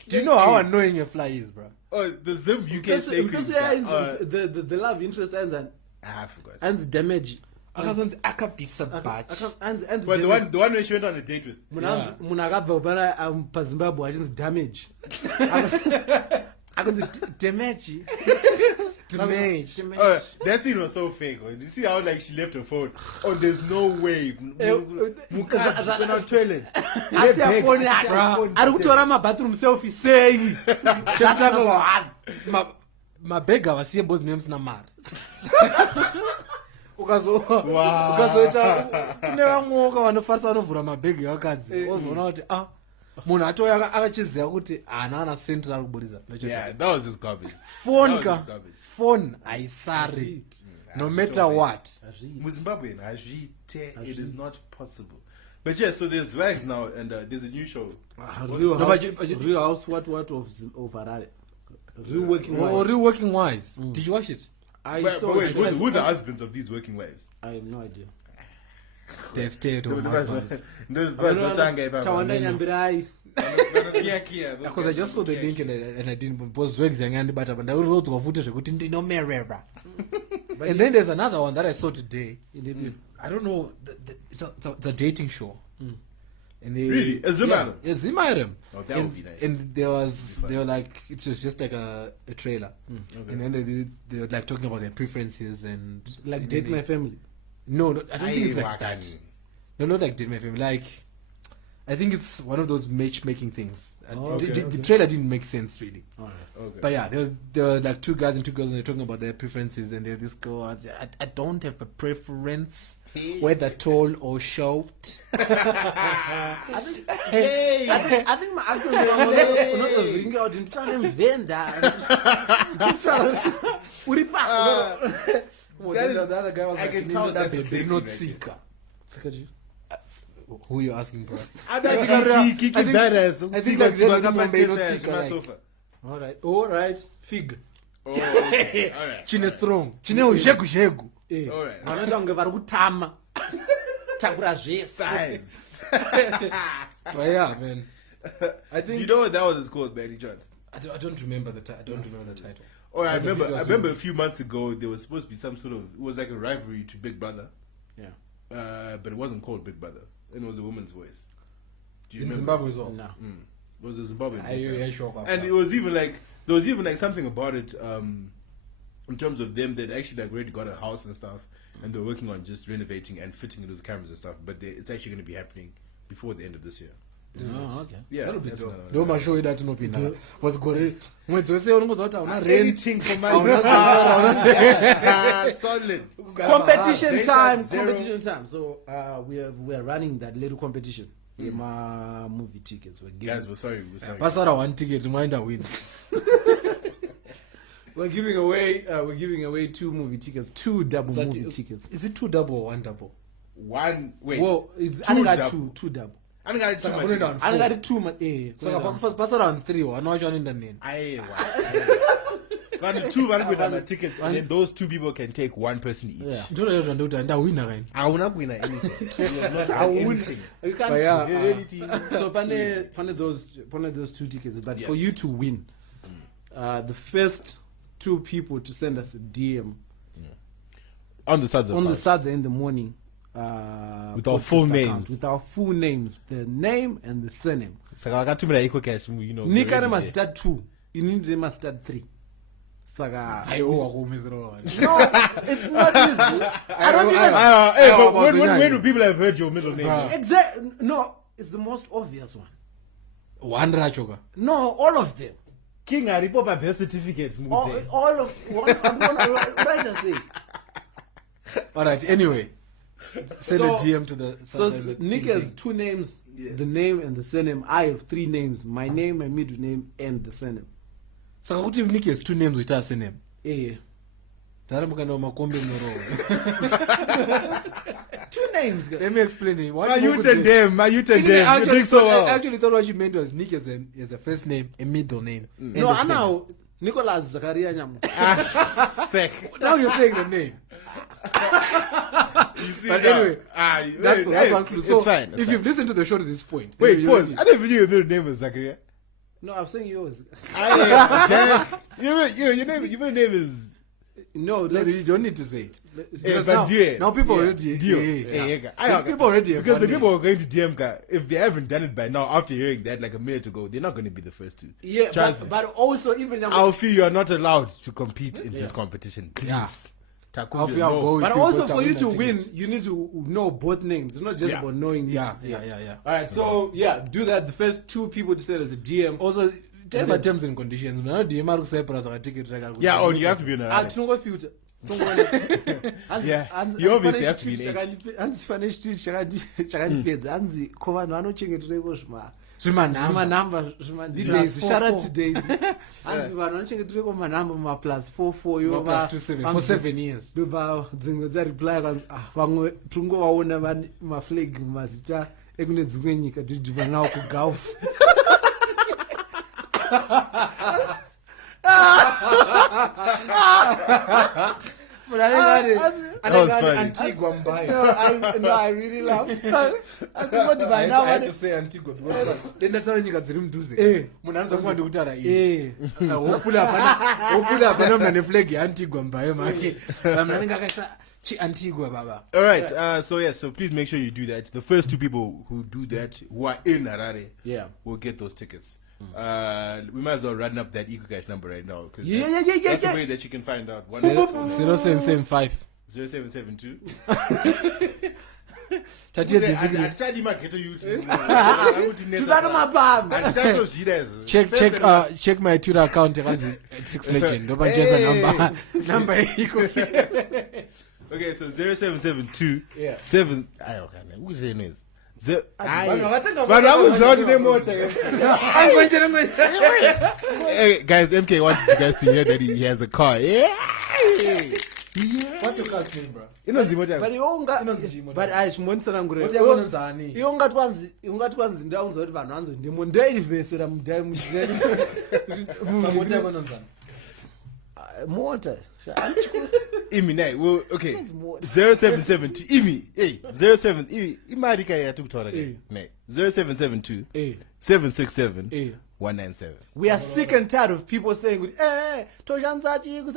Do you know how annoying a fly is, bro? Oh, the Zim UK because thing. the love interest ends I forgot. and damage. Akazonzi akabvisa batch. And But the one where she went on a date with. munhu akabva pana pazimbabwe achinzi damage akunzi damage That scene was so fake. You see how like she left her phone? Oh, there's no way. Mukadzi went on toilet. asi afoni ari kutora mabathroom selfie sei mabhegi havasiye bozi mune musina mari ukazoita kune vamweoka vanofarisa vanovhura mabhegi evakadzi ozoona kuti munhu atoya akachiziva kuti haana senti ari kuburitsa. Yeah, that was just garbage. Phone ka phone haisari no matter what. Zimbabwe, it is not possible. But yeah, so there's Zwags now, and there's a new show. Real House what of Harare. Real Working Wives. Did you watch it? But wait, who are the husbands of these working wives? I have no idea. They've stayed home husbands. Tawanda nyambirai. Because I just saw the link and I didn't because Zwags yangandibata but ndakurodzwa futi zvekuti ndinomerera. And then there's another one that I saw today. I don't know, it's a dating show. And they, Really? A Zimbabwe? Yeah, Zimbabwe. Oh, that would be nice. And they were like, it was just like a trailer. Okay. And then they were like talking about their preferences and Like and Date then My Family. No, I don't think it's like that. No, not like Date My Family. Like I think it's one of those matchmaking things. And Okay, the trailer didn't make sense really. All right. Okay. But yeah, there were like two guys and two girls, and they're talking about their preferences. And there's this girl. I don't have a preference, whether tall or short. I think my accent is not out in trying venda. The other guy was I like, can tell that that's baby, the not same Sika. Who you asking, bro? I Kiki badass. I think Sika like Tsubaka Mumbai, Manchester not has Sika, my like- sofa. All right. Fig. Oh, okay. All right. Chine strong. Chine ujegu. All right. Vanoita kunge vari kutama takura zvese. Size. But yeah, man. I Do think you know what that was called, Manny John? I don't remember the title. I don't remember the title. Or I But the remember, video I was remember a few months ago there was supposed to be some sort of, it was like a rivalry to Big Brother, Yeah. but it wasn't called Big Brother, and it was a woman's voice. Do you In remember? Zimbabwe as well. No. It was a Zimbabwean voice. Yeah, sure. And it was even like there was even like something about it in terms of them that actually like already got a house and stuff, and they're working on just renovating and fitting it with cameras and stuff. But it's actually going to be happening before the end of this year. Oh, okay. Yeah, That'll be that's dope. not- Ndo mashow that inopinda. Was gore. Mwedzi wese unongoza kuti hauna rent. Anything for my solid. Competition Data time. zero. Competition time. So we are running that little competition. My movie tickets. We're giving, Guys, we're sorry. Pasara one ticket, reminder win. we're giving away 2 movie tickets, 2 double movie tickets. Is it 2 double or 1 double? One. Wait. Well, it's Two I got double. two double. I don't got too Saka much. kune down I got 4. 2 man. Saka pasara on 3. One watch one in the name. Got the 2 very good on the tickets, and then those 2 people can take 1 person each. Yeah. Ndo lero ndo ndo winner kind. I will not win anything. I will win. You can't But yeah, do anything. So pane those 2 tickets. But for Yes. you to win, the first 2 people to send us a DM On the sides of on the the Sadza in the morning. With our full podcast names. account, with our full names, the name and the surname. Saka I got too many equal cash, you know. Nika already must there. start 2. You need them must start 3. Saka. I owe a miserable one. No, it's not easy. I don't even. Hey, I but was when young. do people have heard your middle name? Bruh. Exactly. No, it's the most obvious one. One rachoka. No, all of them. King Aripo by birth certificate. All of one. What I just say. All right. Anyway, send a So- DM to the. So the Nick thing. has 2 names, the name and the surname. I have 3 names: my name, my middle name, and the surname. Saka kuti Nick has 2 names with her surname. Yeah. Tara mukanda makombe moro. 2 names. Guys. Let me explain it. What My you youth and them. You I think so well. actually thought what you meant was Nick as a first name, a middle name. and No, a I surname. know Nicholas Zakaria Nyamu. Now you're saying the name. You see But now? anyway, that's one clue. So it's fine. if you've listened to the show to this point, then Wait, you pause. already- I didn't even knew your middle name was Zakaria. No, I'm saying yours. Your middle name is. No, No, you let's. don't need to say it. Because but now, Dio. now people Yeah. already Dio. Yeah. People already have Because the one name. people who are going to DM ka, if they haven't done it by now, after hearing that like a minute ago, they're not going to be the first to. Yeah, Trust me. but also even I'll feel you are not allowed to compete in this competition. Please. Yeah. Takuya, I'll feel I'll no. go with But you, also but for I you win to that win, ticket. you need to know both names. It's not just Yeah. about knowing. Yeah. All right, so yeah, do that. The first 2 people to send us a DM. Also, tell my terms and conditions. Man, I DM are Cyprus a ticket. Yeah, or you have to be in a Tungo future. Yeah, you obviously have to be in age. Hanzi pane chitiri chakandipedza hanzi ko vanhu vanochengetereko Zvimanhamba. zvimanhamba zvimandidais Plus shout out 4-4. to daisy hanzi vanhu vanochengetereko manhamba maplus 44 No, ivo plus 27 for 7 years. ndobva dzimwe dzareply kanzi vamwe tingovaona vane maflag mazita ekune dzimwe nyika tidhibva nawo kugulf was funny. Antigua Mbayo. No, I really laughed. I had to say Antigua because denda tsara nyika dziri mudhuze. Munhu anoza kunga ndikutaura iyi. Hopefully hapana munhu ane flag yeAntigua Mbayo make. Vamwe vanenge akaisa chi-Antigua baba. All right. So please make sure you do that. The first 2 people who do that, who are in Harare, will get those tickets. We might as well run up that EcoCash number right now. That's the way that you can find out. 0775 0772 Tatiye this week. Atichadi mageto youth. Tunanomapamba. Atichazozvida izvo. Check my Twitter account yakanzi 6 legend. Ndoba njeza number iko. Okay, so 0772 Yeah. 7 ayo kana ukuzvenezi. Vanhu vatanga Vanhu vakuziva kuti nemota. Hey guys, MK wanted you guys to hear that he has a car. Yeah. What's your car's name, bro? Inonzi mota. But iwonga but aishimonisana ngure. What you want nzani? Iwongati kwanzi ndaunza kuti vanhu vanzo ndimo ndaivesera mudai mudai. Mota yako nzani? Mota. Imi nayi. Well, okay. 0772 Imi. Hey, 07 Imi imari kai yatukutaura kai. Nayi. 0772 767 197. We are sick and tired of people saying,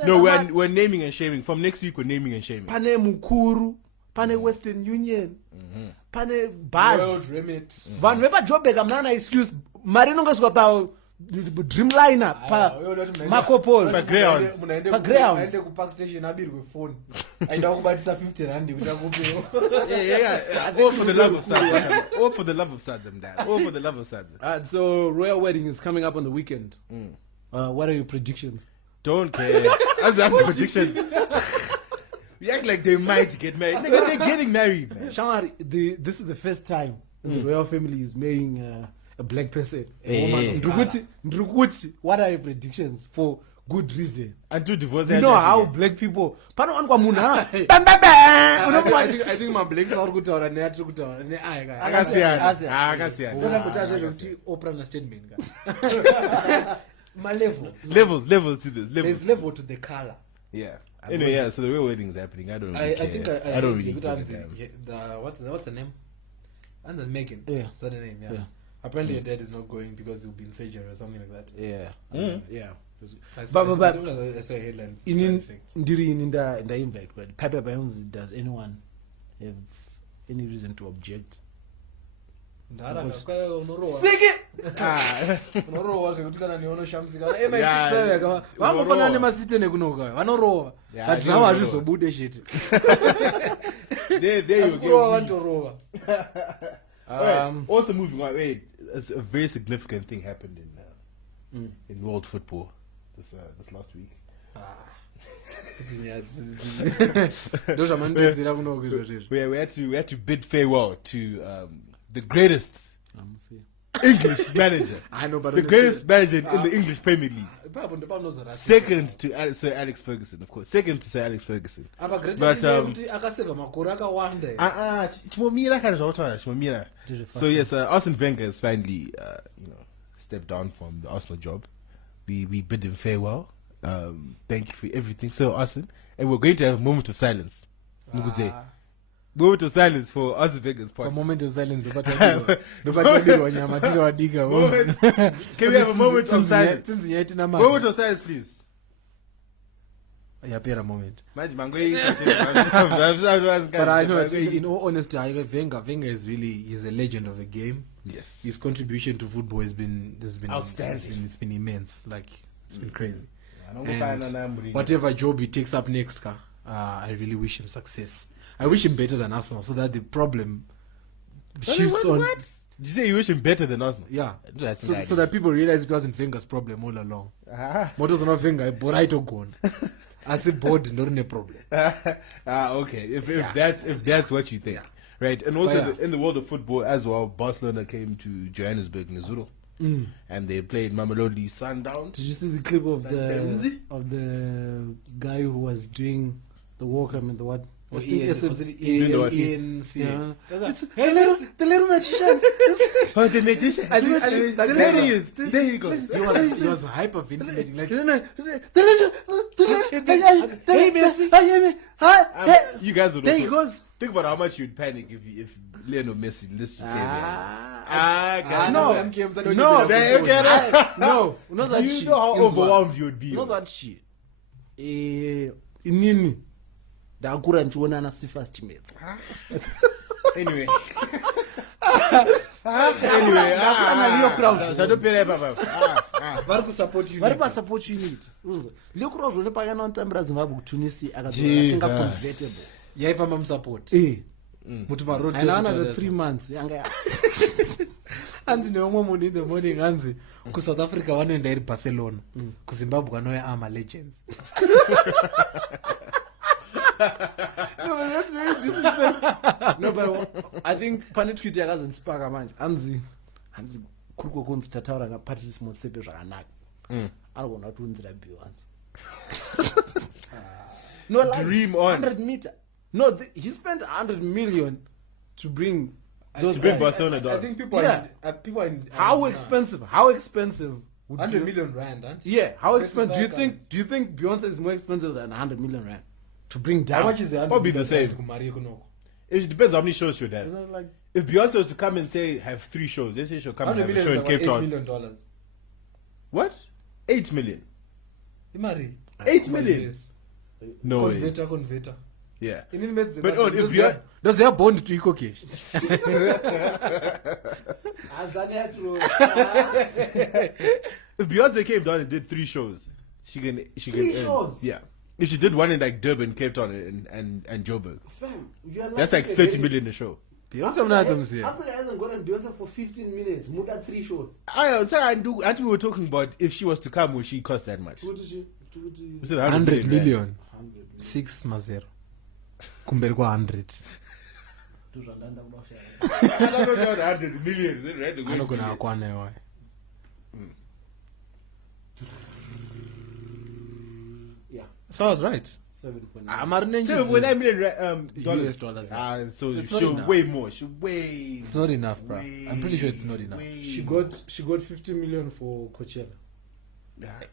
No, we're naming and shaming. From next week, we're naming and shaming. Pane Mukuru, pane Western Union, pane Baz. World Remit. Vanhu vepajobheka mnana excuse mari inongeswa pa Dreamliner pa Makopol Pa Greyhounds. Pa Greyhounds. Aende ku park station abirwe phone. Aenda kubatisa 50 rand kuti akupewo. Yeah. All for the love of Sadza. All for the love of Sadza, Dad. All for the love of Sadza. So Royal Wedding is coming up on the weekend. What are your predictions? Don't care. That's predictions. We act like they might get married. Nigga, they're getting married, man. Shamari, this is the first time the royal family is marrying a black person, a woman. Ndrukuti, what are your predictions for good reason? And two divorces. You know how black people. Pano wanwa muna. I think my blacks are kutaura ne atri kutaura ne aya. Akasiyana. Ndona mutaje kuti Oprah na statement ga. My levels to this. There's level to the color. Yeah. Anyway, yeah. So the real wedding is happening. I don't really care. I think I don't really care. What's the name? And then Megan. Yeah. Is that the name? Yeah. Apparently your dad is not going because he'll be in surgery or something like that. Yeah. Yeah. I But saw a headline. Ndiri nda invite kwadi. Papa Bayonzi, does anyone have any reason to object? Siki. Unorowa zvekuti kana niona shamsika. MI6 kama vangofana nemasitene kunoka. Vanorowa. But now azvizobude shit. There you go. Vanorowa. Also moving on. Wait, a very significant thing happened in world football this last week. We had to bid farewell to the greatest English manager. I know, but the greatest manager in the English Premier League. Second to Sir Alex Ferguson, of course. Second to Sir Alex Ferguson. But so yes, Arsene Wenger has finally stepped down from the Arsenal job. We bid him farewell. Thank you for everything, Sir Arsene. And we're going to have a moment of silence. Moment of silence for Arsene Wenger's part. A moment of silence. Can we have a moment of silence? Moment of silence, please. Yeah, a moment. But I know, in all honesty, Wenger is he's a legend of the game. Yes. His contribution to football has been outstanding. It's been immense. Like, it's been crazy. And whatever job he takes up next, I really wish him success. I wish him better than Arsenal, so that the problem shifts on. What? Did you say you wish him better than Arsenal? Yeah. So that people realize it wasn't Wenger's problem all along. Motos not Wenger, but I don't go on. I say board, not a problem. Okay. If that's what you think, right? And also in the world of football as well, Barcelona came to Johannesburg, Nezuro. And they played Mamelodi Sundowns. Did you see the clip of the guy who was doing the welcome and the what? The little magician. Oh, the magician. There he is. There he goes. He was hyperventilating. Like, Hey, Messi. You guys would there he goes. Think about how much you'd panic if Lionel Messi literally No, you know how overwhelmed you would be. You know that shit. Inini ndakura ndichiona ana Sifas teammates. Anyway. Vari support you. Vari support unit. Leo Crowd one payana ontambira Zimbabwe kuTunisia akazotenga convertible. Yaifamba musupport. muti maroad and another 3 months yanga hanzi neumwe munhu in the morning hanzi kusouth africa vanoenda iri barcelona kuzimbabwe anouya ama legends. No, but that's very disrespectful. No, but I think pane tweet yakazondisipaka manje hanzi kuri kokunzi tataura ngapatrice motsepe zvakanaka anogona kutiunzira Beyonce. No, like Dream on. 100 meter. No, he spent 100 million to bring those To bring guys. Barcelona I down. think people Yeah. are in How expensive would 100 you- million rand, aren't you? Yeah, how Expensive expensive do you think Beyonce is more expensive than 100 million rand to bring down? How much is the 100 Probably the million same. rand kumari kunoko? It depends how many shows she'll have. Is that like If Beyonce was to come and say have 3 shows, let's say she'll come and 100 have a million show is in about Cape $8 Town. million. What? 8 million? Imari. 8 million? Yes. No way. Converter. Yeah. Inini medze But mati, if you does their bond to eco cash? If Beyonce came down and did 3 shows, she can. Three shows? Yeah. If she did one in like Durban, Cape Town, and Joburg, Fam, you are that's like like 30 million a show. Beyonce mnazo mzee. Africa hasn't gone on Beyonce for 15 minutes. Muda 3 shows. Aren't we were talking about if she was to come, would she cost that much? What is she? Was it 100 rand? million. 6 kumberi kwa 100. I don't know about 100 million. Is it right? Anogona akwana iwayo. Yeah, So I was right. 7.9. Amari nenje 7.9 million US dollars. So So it's not she's enough. way more. She's way. It's not enough, bro. I'm pretty sure it's not enough. She got 50 million for Coachella.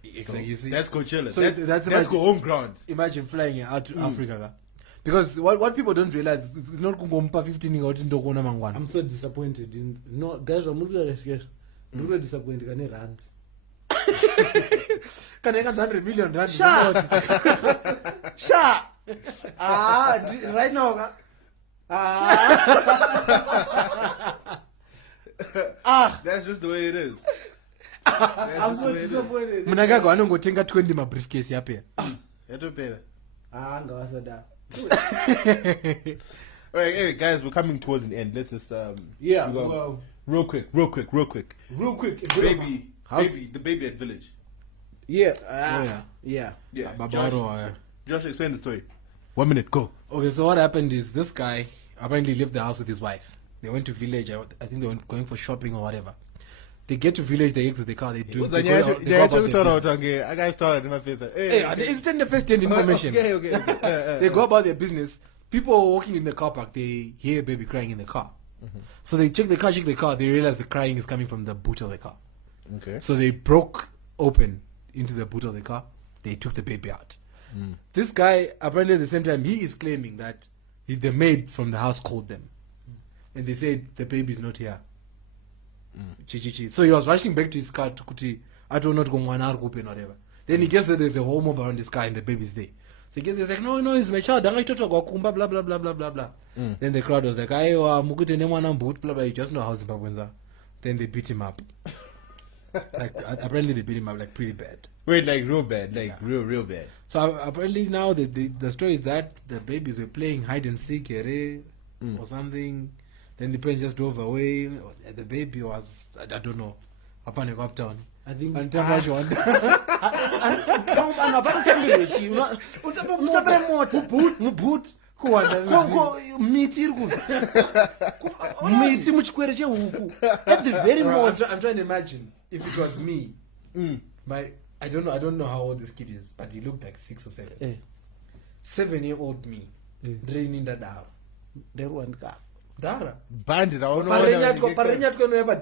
Exactly. You see? That's Coachella. So that's that's that's imagine- go home ground. Imagine flying out to Africa, ka? Because what people don't realize is it's not kungompa 15 ngauti ndokona mangwana. I'm so disappointed in no guys. I'm really disappointed in rand. Kana ikanzi 100 million rand. Sha. Right now, That's just the way it is. I'm so disappointed. Muna kago anongotenga 20 ma briefcase yapera. Yatopera. Ngawasada. All right, hey guys, we're coming towards the end. Let's just Yeah, we go- well, real quick. real quick. The baby at Village. Yeah. Yeah. Yeah. Babaro. Josh, explain the story. 1 minute, go. Okay, so what happened is this guy apparently left the house with his wife. They went to village. I think they were going for shopping or whatever. They get to village, they exit the car, they go about their business. I got started in my face. Hey, it's in the first hand information. Okay. They go about their business. People are walking in the car park, they hear a baby crying in the car. So they check the car, they realize the crying is coming from the boot of the car. Okay. So they broke open into the boot of the car, they took the baby out. This guy, apparently at the same time, he is claiming that the maid from the house called them. And they said, the baby is not here. So he was rushing back to his car to kuti, I don't know, whatever. Then he gets that there's a whole mob around this car and the baby's there. So he gets there, he's like, no, it's my child. Blah, blah, blah, blah, blah, blah. Then the crowd was like, blah, blah, you just know how Zimbabweans are. Then they beat him up. Like, apparently they beat him up like pretty bad. Wait, like real bad, like real bad. So apparently now the story is that the babies were playing hide and seek or something. Then the parents just drove away. The baby was, I don't know, up on the uptown. I think And tell what you want. miti muchikwere chehuku at the very most. I'm trying to imagine if it was me. I don't know how old this kid is, but he looked like 6 or 7. 7-year-old me. Draining the dara. Dara. Bandit, I don't know. Parenyatwa no ever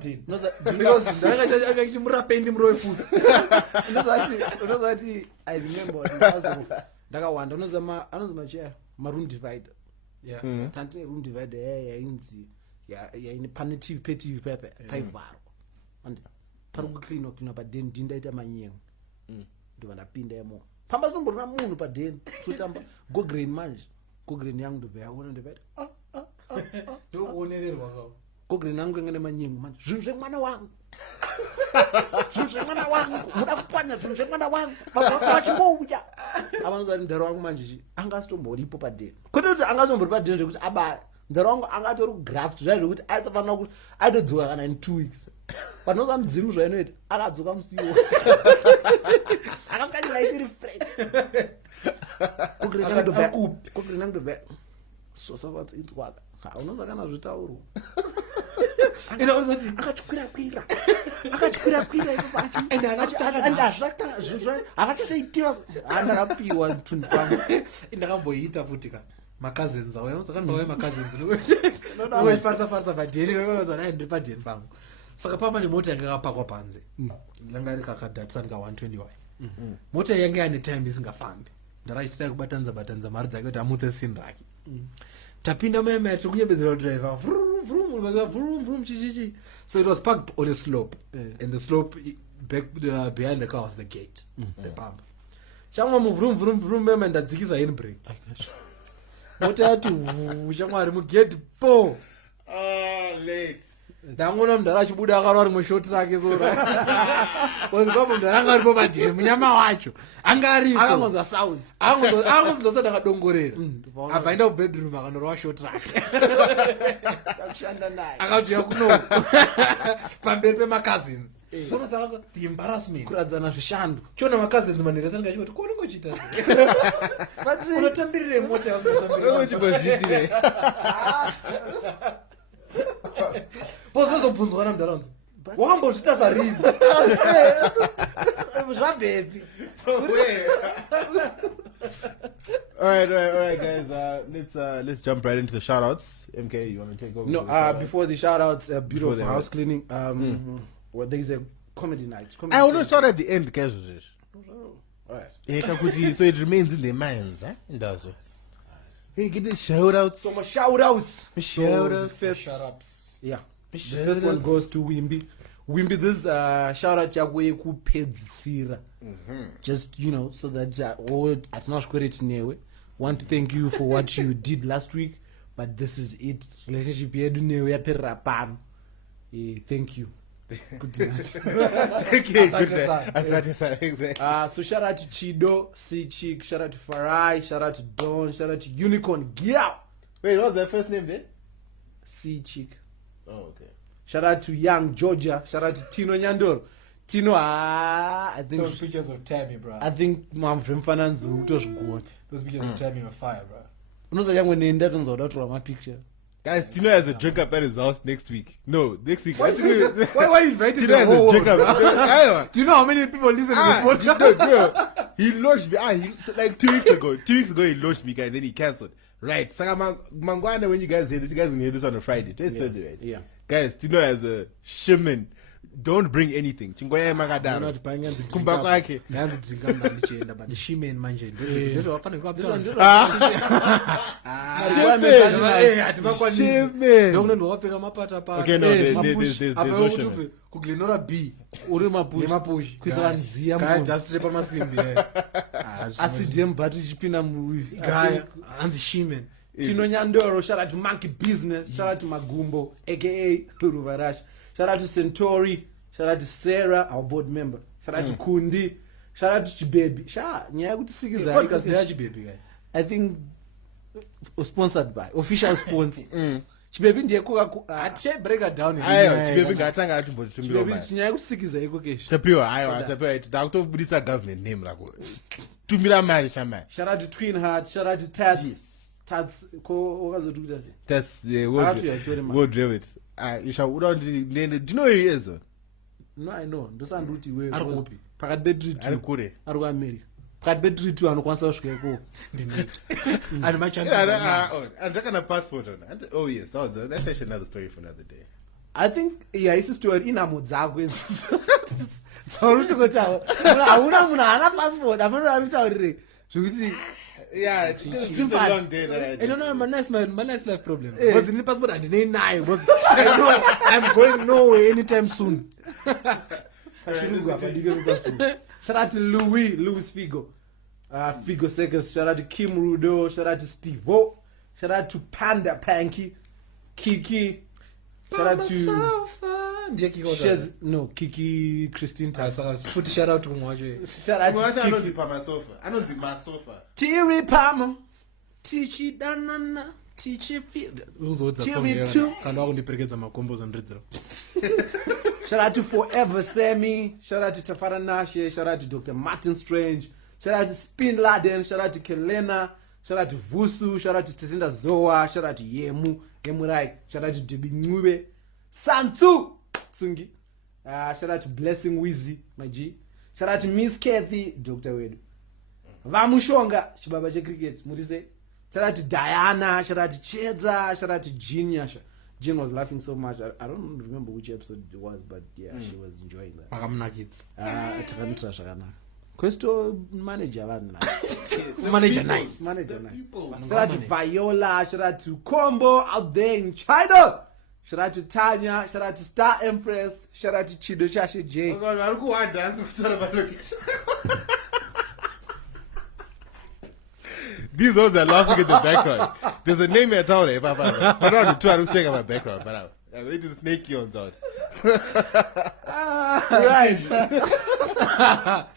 because akachimurapendi mrowe futa. Unozati I remember ndakawanda anozama chair maroom divider. Yeah. Tante room divider yainzi yaine pane TV pepe paivharwa and pari kuclean padeni ndindaita manyengo ndiva ndapinda emo pamba sinomborina munhu padeni sotamba gograin manje gograin yangu ndobva yaona ndivaita gograin yangu yanga nemanyengo manje zvinhu zvemwana wangu muda kupwanya zvinhu zvemwana wangu vachingouya avanozati mudharo wangu manje anga asitomboripo padeni kwete kuti anga asombori padeni zvekuti abaya ndarongo angatori kugraft zvaizvo kuti aifanira kuti aitodzoka kana in 2 weeks but noza mudzimu zvainoita akadzoka musiwo akafika chiraitiri friend kukurina kutobe sosavatso itswaka unosakana zvitaurwa akachikwira iko pacho havachatoitiva andakapiwa tundu pangu ndakamboita futi ka macousins awo unozokanbawe macousins farisa padheni ndiri padheni pangu saka pamba nemota yanga yakapakwa panze yanga iri kakadatisani ka 120 mota yanga yane time isingafambi ndarachitira kubatanza mari dzake kuti amutse sini rake tapinda muyama tiri kunyembedzera driver vroom chichichi. So it was parked on a slope, and the slope back behind the car was the gate, the pump. Chama move vroom muyama ndadzikisa handbrake mota yati shamwari mugate po late ndangona mudhara achibuda akarwa ari mushoti rake zora ozibaba mudhara anga aripo padheni munyama wacho anga aripo akangonzwa sound angozondosati akadongorera abva aenda kubedroom akanorwa shoti rake akushanda naye akabviya kuno pamberi pemacousins unosaka the embarrassment kuradzana zvishando chiona macousins manheresanga achikuti kuonenge uchiita unotambirire mota yausatambirire pozozobvunzwa namunharaunda wakambozvita sarini zvabhepi All right, guys. Let's jump right into the shout-outs. MK, you want to take over? No, before the shout-outs, beautiful house cleaning. Well, there is a comedy night. I will not shout at the end, guys. All right. So it remains in their minds, huh? Hey, get the shout-outs. So my shout-outs. First. Shout-outs. Yeah. The first one goes to Wimby. Wimby, this shout-out chakwe kupedzisira. Just, so that all at not credit newe. Want to thank you for what you did last week, but this is it. Relationship yedu newe yapera pam. Thank you. Good night. Okay, good night. So shout out to Chido, C-Chick, shout out to Farai, shout out to Don, shout out to Unicorn. Yeah. Wait, what's their first name there? C-Chick. Oh, okay. Shout out to Young Georgia. Shout out to Tino Nyandoro. Tino, I think those pictures of Tammy, bro. I think mom from finance was good. Those pictures of Tammy were fire, bro. Unoza young when in that one's or my picture. Guys, Tino has a drink up at his house next week. No, next week. Why you inviting Tino the whole has a drink up. Do you know how many people listen to this podcast? No, bro. He launched me. Like 2 weeks ago. 2 weeks ago, he launched me, guys. Then he cancelled. Right. Saka Mangwana, when you guys hear this, you guys can hear this on a Friday. Today's Thursday, right? Yeah. Guys, Tino has a shipment. Don't bring anything. Chingoya magadaro. Kumba kwake. Nganzi dringa ndichenda but shimeni manje ndozo wafana kwapita. Shipment. Ndokuna ndowapfeka mapata pa. Okay, no, there's ocean. Kuglenora B. Uri mapush. Mapush. Kuisala nziya mu. Just tripa masimbi. Asidem but ichipinda mu. Gaya. Anzi shimeni. Tino Nyandoro, shout out to Monkey Business, shout out to Magumbo, aka Ruvarash, shout out to Centauri, shout out to Sarah, our board member, shout out to Kundi, shout out to Chibaby. Nyaya kuti sikiza. Podcast there Chibaby guy. I think sponsored by official sponsor. Chibaby ndiye ache break it down. Chibaby ngatanga atumbotumbira. Chibaby nyaya kuti sikiza iko kesho. Tapiwa ndakutobudisa government name rako. Tumira mari shama. Shout out to Twin Heart, shout out to Tats. Tats wakazotukuta sei. That's the word Revit. You shall do you know where he is? No, I know. Ndosanduti wewe. Arikupi. Pakati bedroom 2. Arikure. Ari ku America. Pakati bedroom 2 anokwanisa kusvika iko. And my chances. And that kind of passport on. Oh yes, that's actually another story for another day. I think isi story inamo dzako izvo. Tsauri kuti hauna munhu ana passport, amuna anotaurire zvekuti yeah, it's a long day that I don't know, my nice life problem. Was in the passport and the name I know I'm going nowhere anytime soon. Shout out to Louis Figo. Figo Seconds. Shout out to Kim Rudo. Shout out to Steve O. Shout out to Panda Panky. Kiki. Shout out to Kiki Christine Tasa. Put shout out to Mwaje. Shout out to Kiki. I know the Pama sofa. Tiri Pama. Tichi Danana. uzodza song TV2. yona kana wakundiperekedza makombo zondidzira. Shout out to Forever Sammy. Shout out to Tafara Nashe. Shout out to Dr. Martin Strange. Shout out to Spin Laden. Shout out to Kelena. Shout out to Vusu. Shout out to Tsinda Zoa. Shout out to Yemu Rai. Shout out to Debi Ngube. Sansu Sungi. Shout out to Blessing Wizzy, my G. Shout out to Miss Kathy, Dr. Wedu. Vamushonga, Shibaba Cricket, Murise. Shout out to Diana. Shout out to Chedza. Shout out to Jean. Jean was laughing so much. I don't remember which episode it was, but yeah, she was enjoying that. Questo manager, Manager nice. Manager nice. Shout out to Viola. Shout out to Combo out there in China. Shout out to Tanya. Shout out to Star Empress. Shout out to Chido Chashi J. Oh God, I don't want dance. These ones are laughing in the background. There's a name at all, but not try to say about background, but they just snake you on that.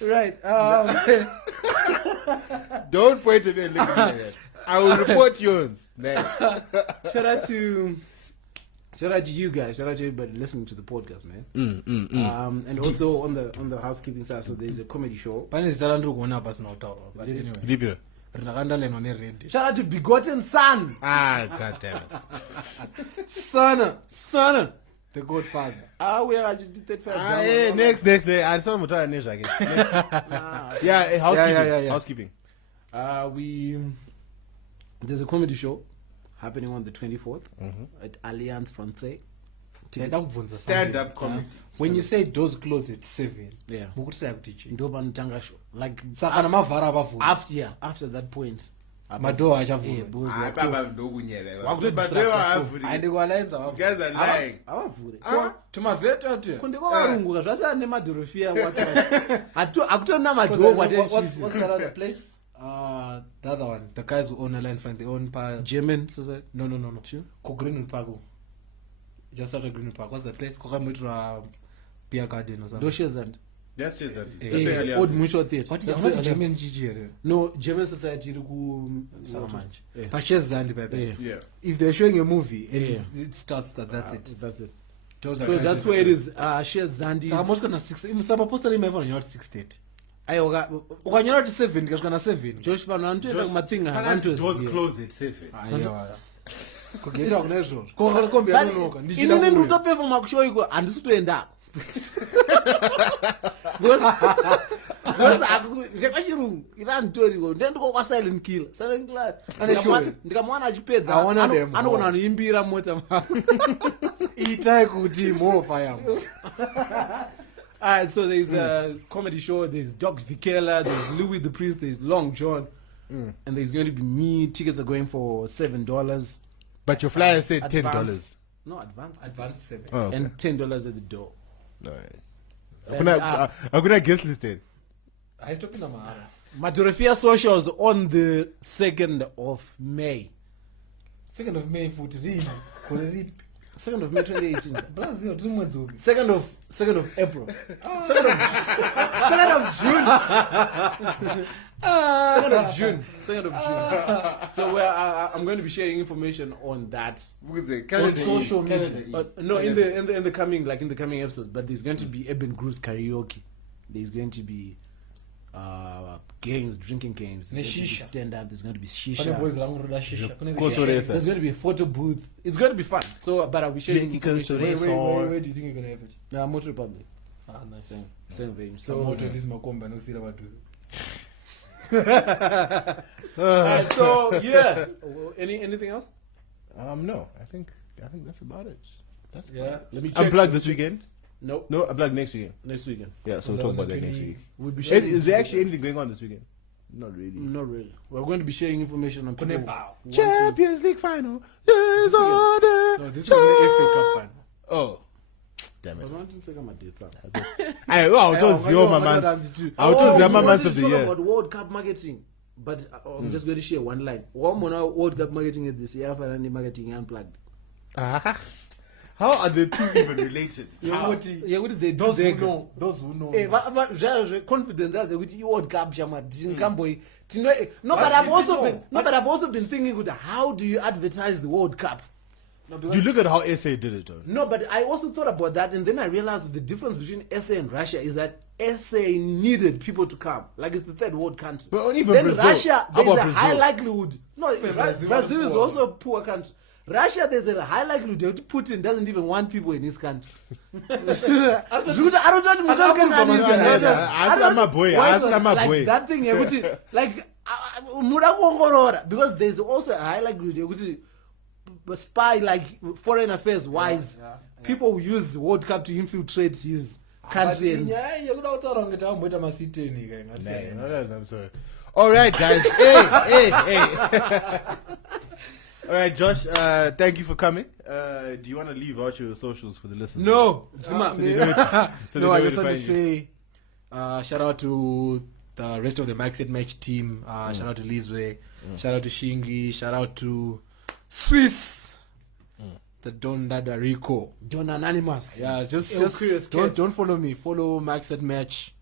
Right. Don't point at me and look at me like that. I will report yours. Shout out to you guys. Shout out to everybody listening to the podcast, man. And also on the housekeeping side, so there's a comedy show. But anyway. Shout out to Begotten Son. God damn it. Son. The Godfather. We are the third next. I saw him trying to again. Yeah, housekeeping. There's a comedy show happening on the 24th at Alliance Française. Stand-up comedy. When you say doors close at 7, yeah, Ndoba show. Like after that point, Madoa You guys are lying. What's that other place? The other one, the guys who own Alliance Frank, they own German, so no. Greenwood Park. Just out of Greenwood Park. What's the place? Kokamitra Beer Garden or something. That's it. Old Musho Theatre. What is German GG? No, German Society. Yeah. If they're showing a movie and it starts that's it. That's it. So that's where it is. Shares Zandi. So I'm also gonna 6. I'm supposed to remember you're 6:30. When you're at 7, you're gonna 7. Josh Van Anton, my thing. It was closed at 7. Inini ndutopeva makushoiko handisutoenda ndekachirungu iranditoriko ndendiko kwa silent killer ndikamwana achipedza anogona anoimbira mota itai kuti mofaya. Alright, so there's a comedy show, there's Doc Vikela, there's Louis the Priest, there's Long John, and there's going to be me. Tickets are going for $7. But your flyer said $10. No, advance 7. Oh, okay. And $10 at the door. Alright. I'm gonna guest listed. I stopped in Madurafia Socials on the 2nd of May. 2nd of May, 14. 2nd of May 2018. Brazil, 2nd of April. 2nd of June. 2nd of June. So I'm going to be sharing information on that On social media. No, in the coming episodes. But there's going to be Urban Grooves karaoke. There's going to be games, drinking games. There's going to be stand up. There's going to be shisha. There's going to be a photo booth. It's going to be fun. So, but I'll be sharing information. Where do you think you're going to have it? Motor Republic. Nice. Same venue. So, Motor is Makomba, no Sira Batu. Alright, so yeah. Anything else? No. I think that's about it. That's Let me check. Unplugged this weekend. Nope. No, unplugged next weekend. Next weekend. Yeah, so we'll talk about that next week. We'll be sharing. Is there actually anything going on this weekend? Not really. Not really. We're going to be sharing information on people. Champions League final. Yes, order. No, this is the FA Cup final. Oh. Damn it. I'll choose the Yoma months of the year. About World Cup marketing, but I'm just going to share one line. World Cup marketing is this year for any marketing unplugged. How are the two even related? How? yekuti they Those who beg. know, those who know. Confidence as yekuti iworld cup shamwari tinkambo no, but I've also been thinking kuti how do you advertise the World Cup? No, Do you look at how SA did it, though? No, but I also thought about that, and then I realized the difference between SA and Russia is that SA needed people to come. Like, it's the third world country. But only for then Brazil. Russia, How there's about a high Brazil? likelihood. No, Brazil Brazil is is poor. also a poor country. Russia, there's a high likelihood that Putin doesn't even want people in his country. I like that thing, like, because there's also a high likelihood spy, like foreign affairs wise, people who use World Cup to infiltrate his country. And I'm sorry. All right, guys. hey. All right, Josh. Thank you for coming. Do you want to leave out your socials for the listeners? no, No, I just want to say shout out to the rest of the Maxed Match team. Shout out to Lizwe. Shout out to Shingi. Shout out to Swiss. The Don Dada Rico. John Anonymous. Yeah, just don't follow me. Follow Maxed Match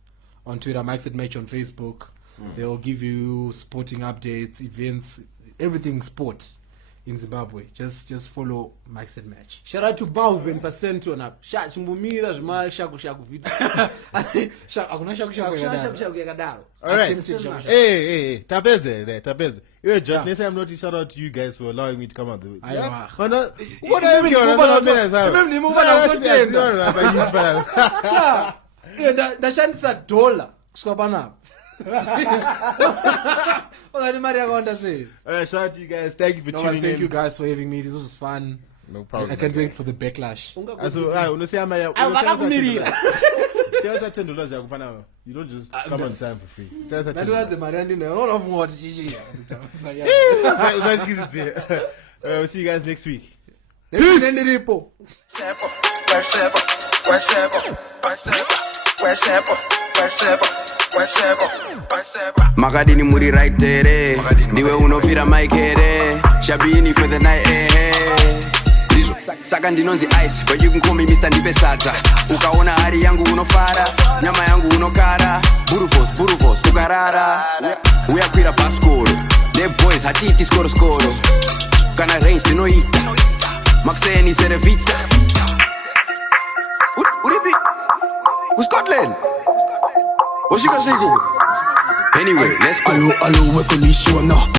on Twitter, Maxed Match on Facebook. They'll give you sporting updates, events, everything sports in Zimbabwe. Just follow Maxed Match. Shout out to Balvin Percento na chimbumira zvima shaku vitu. Hakuna shaku yakadaro. All right. Hey. Tapeze. You're Josh. Next time I'm not to shout out to you guys for allowing me to come out. What are you ndashandisa dollar kusvika panapa. Alright, shout out to you guys. Thank you for tuning in. Thank you guys for having me. This was fun. No problem. I can't wait for the backlash. You don't just come on time for free. We'll see you guys next week. Makadini muri right there. Niwe unofira Mike here. Shabini for the night. Saka ndinonzi ice, but you can call me Mr. Ndipe Sadza. Ukaona hari yangu unofara, nyama yangu unokara. Burufos, ukarara. Uyakwira paskoro. The boys hatiti skoro. Kana range tinoita. Maxeni serevita. Uripi? Scotland. What's you gonna say? Anyway, let's go. Allo, we condition now.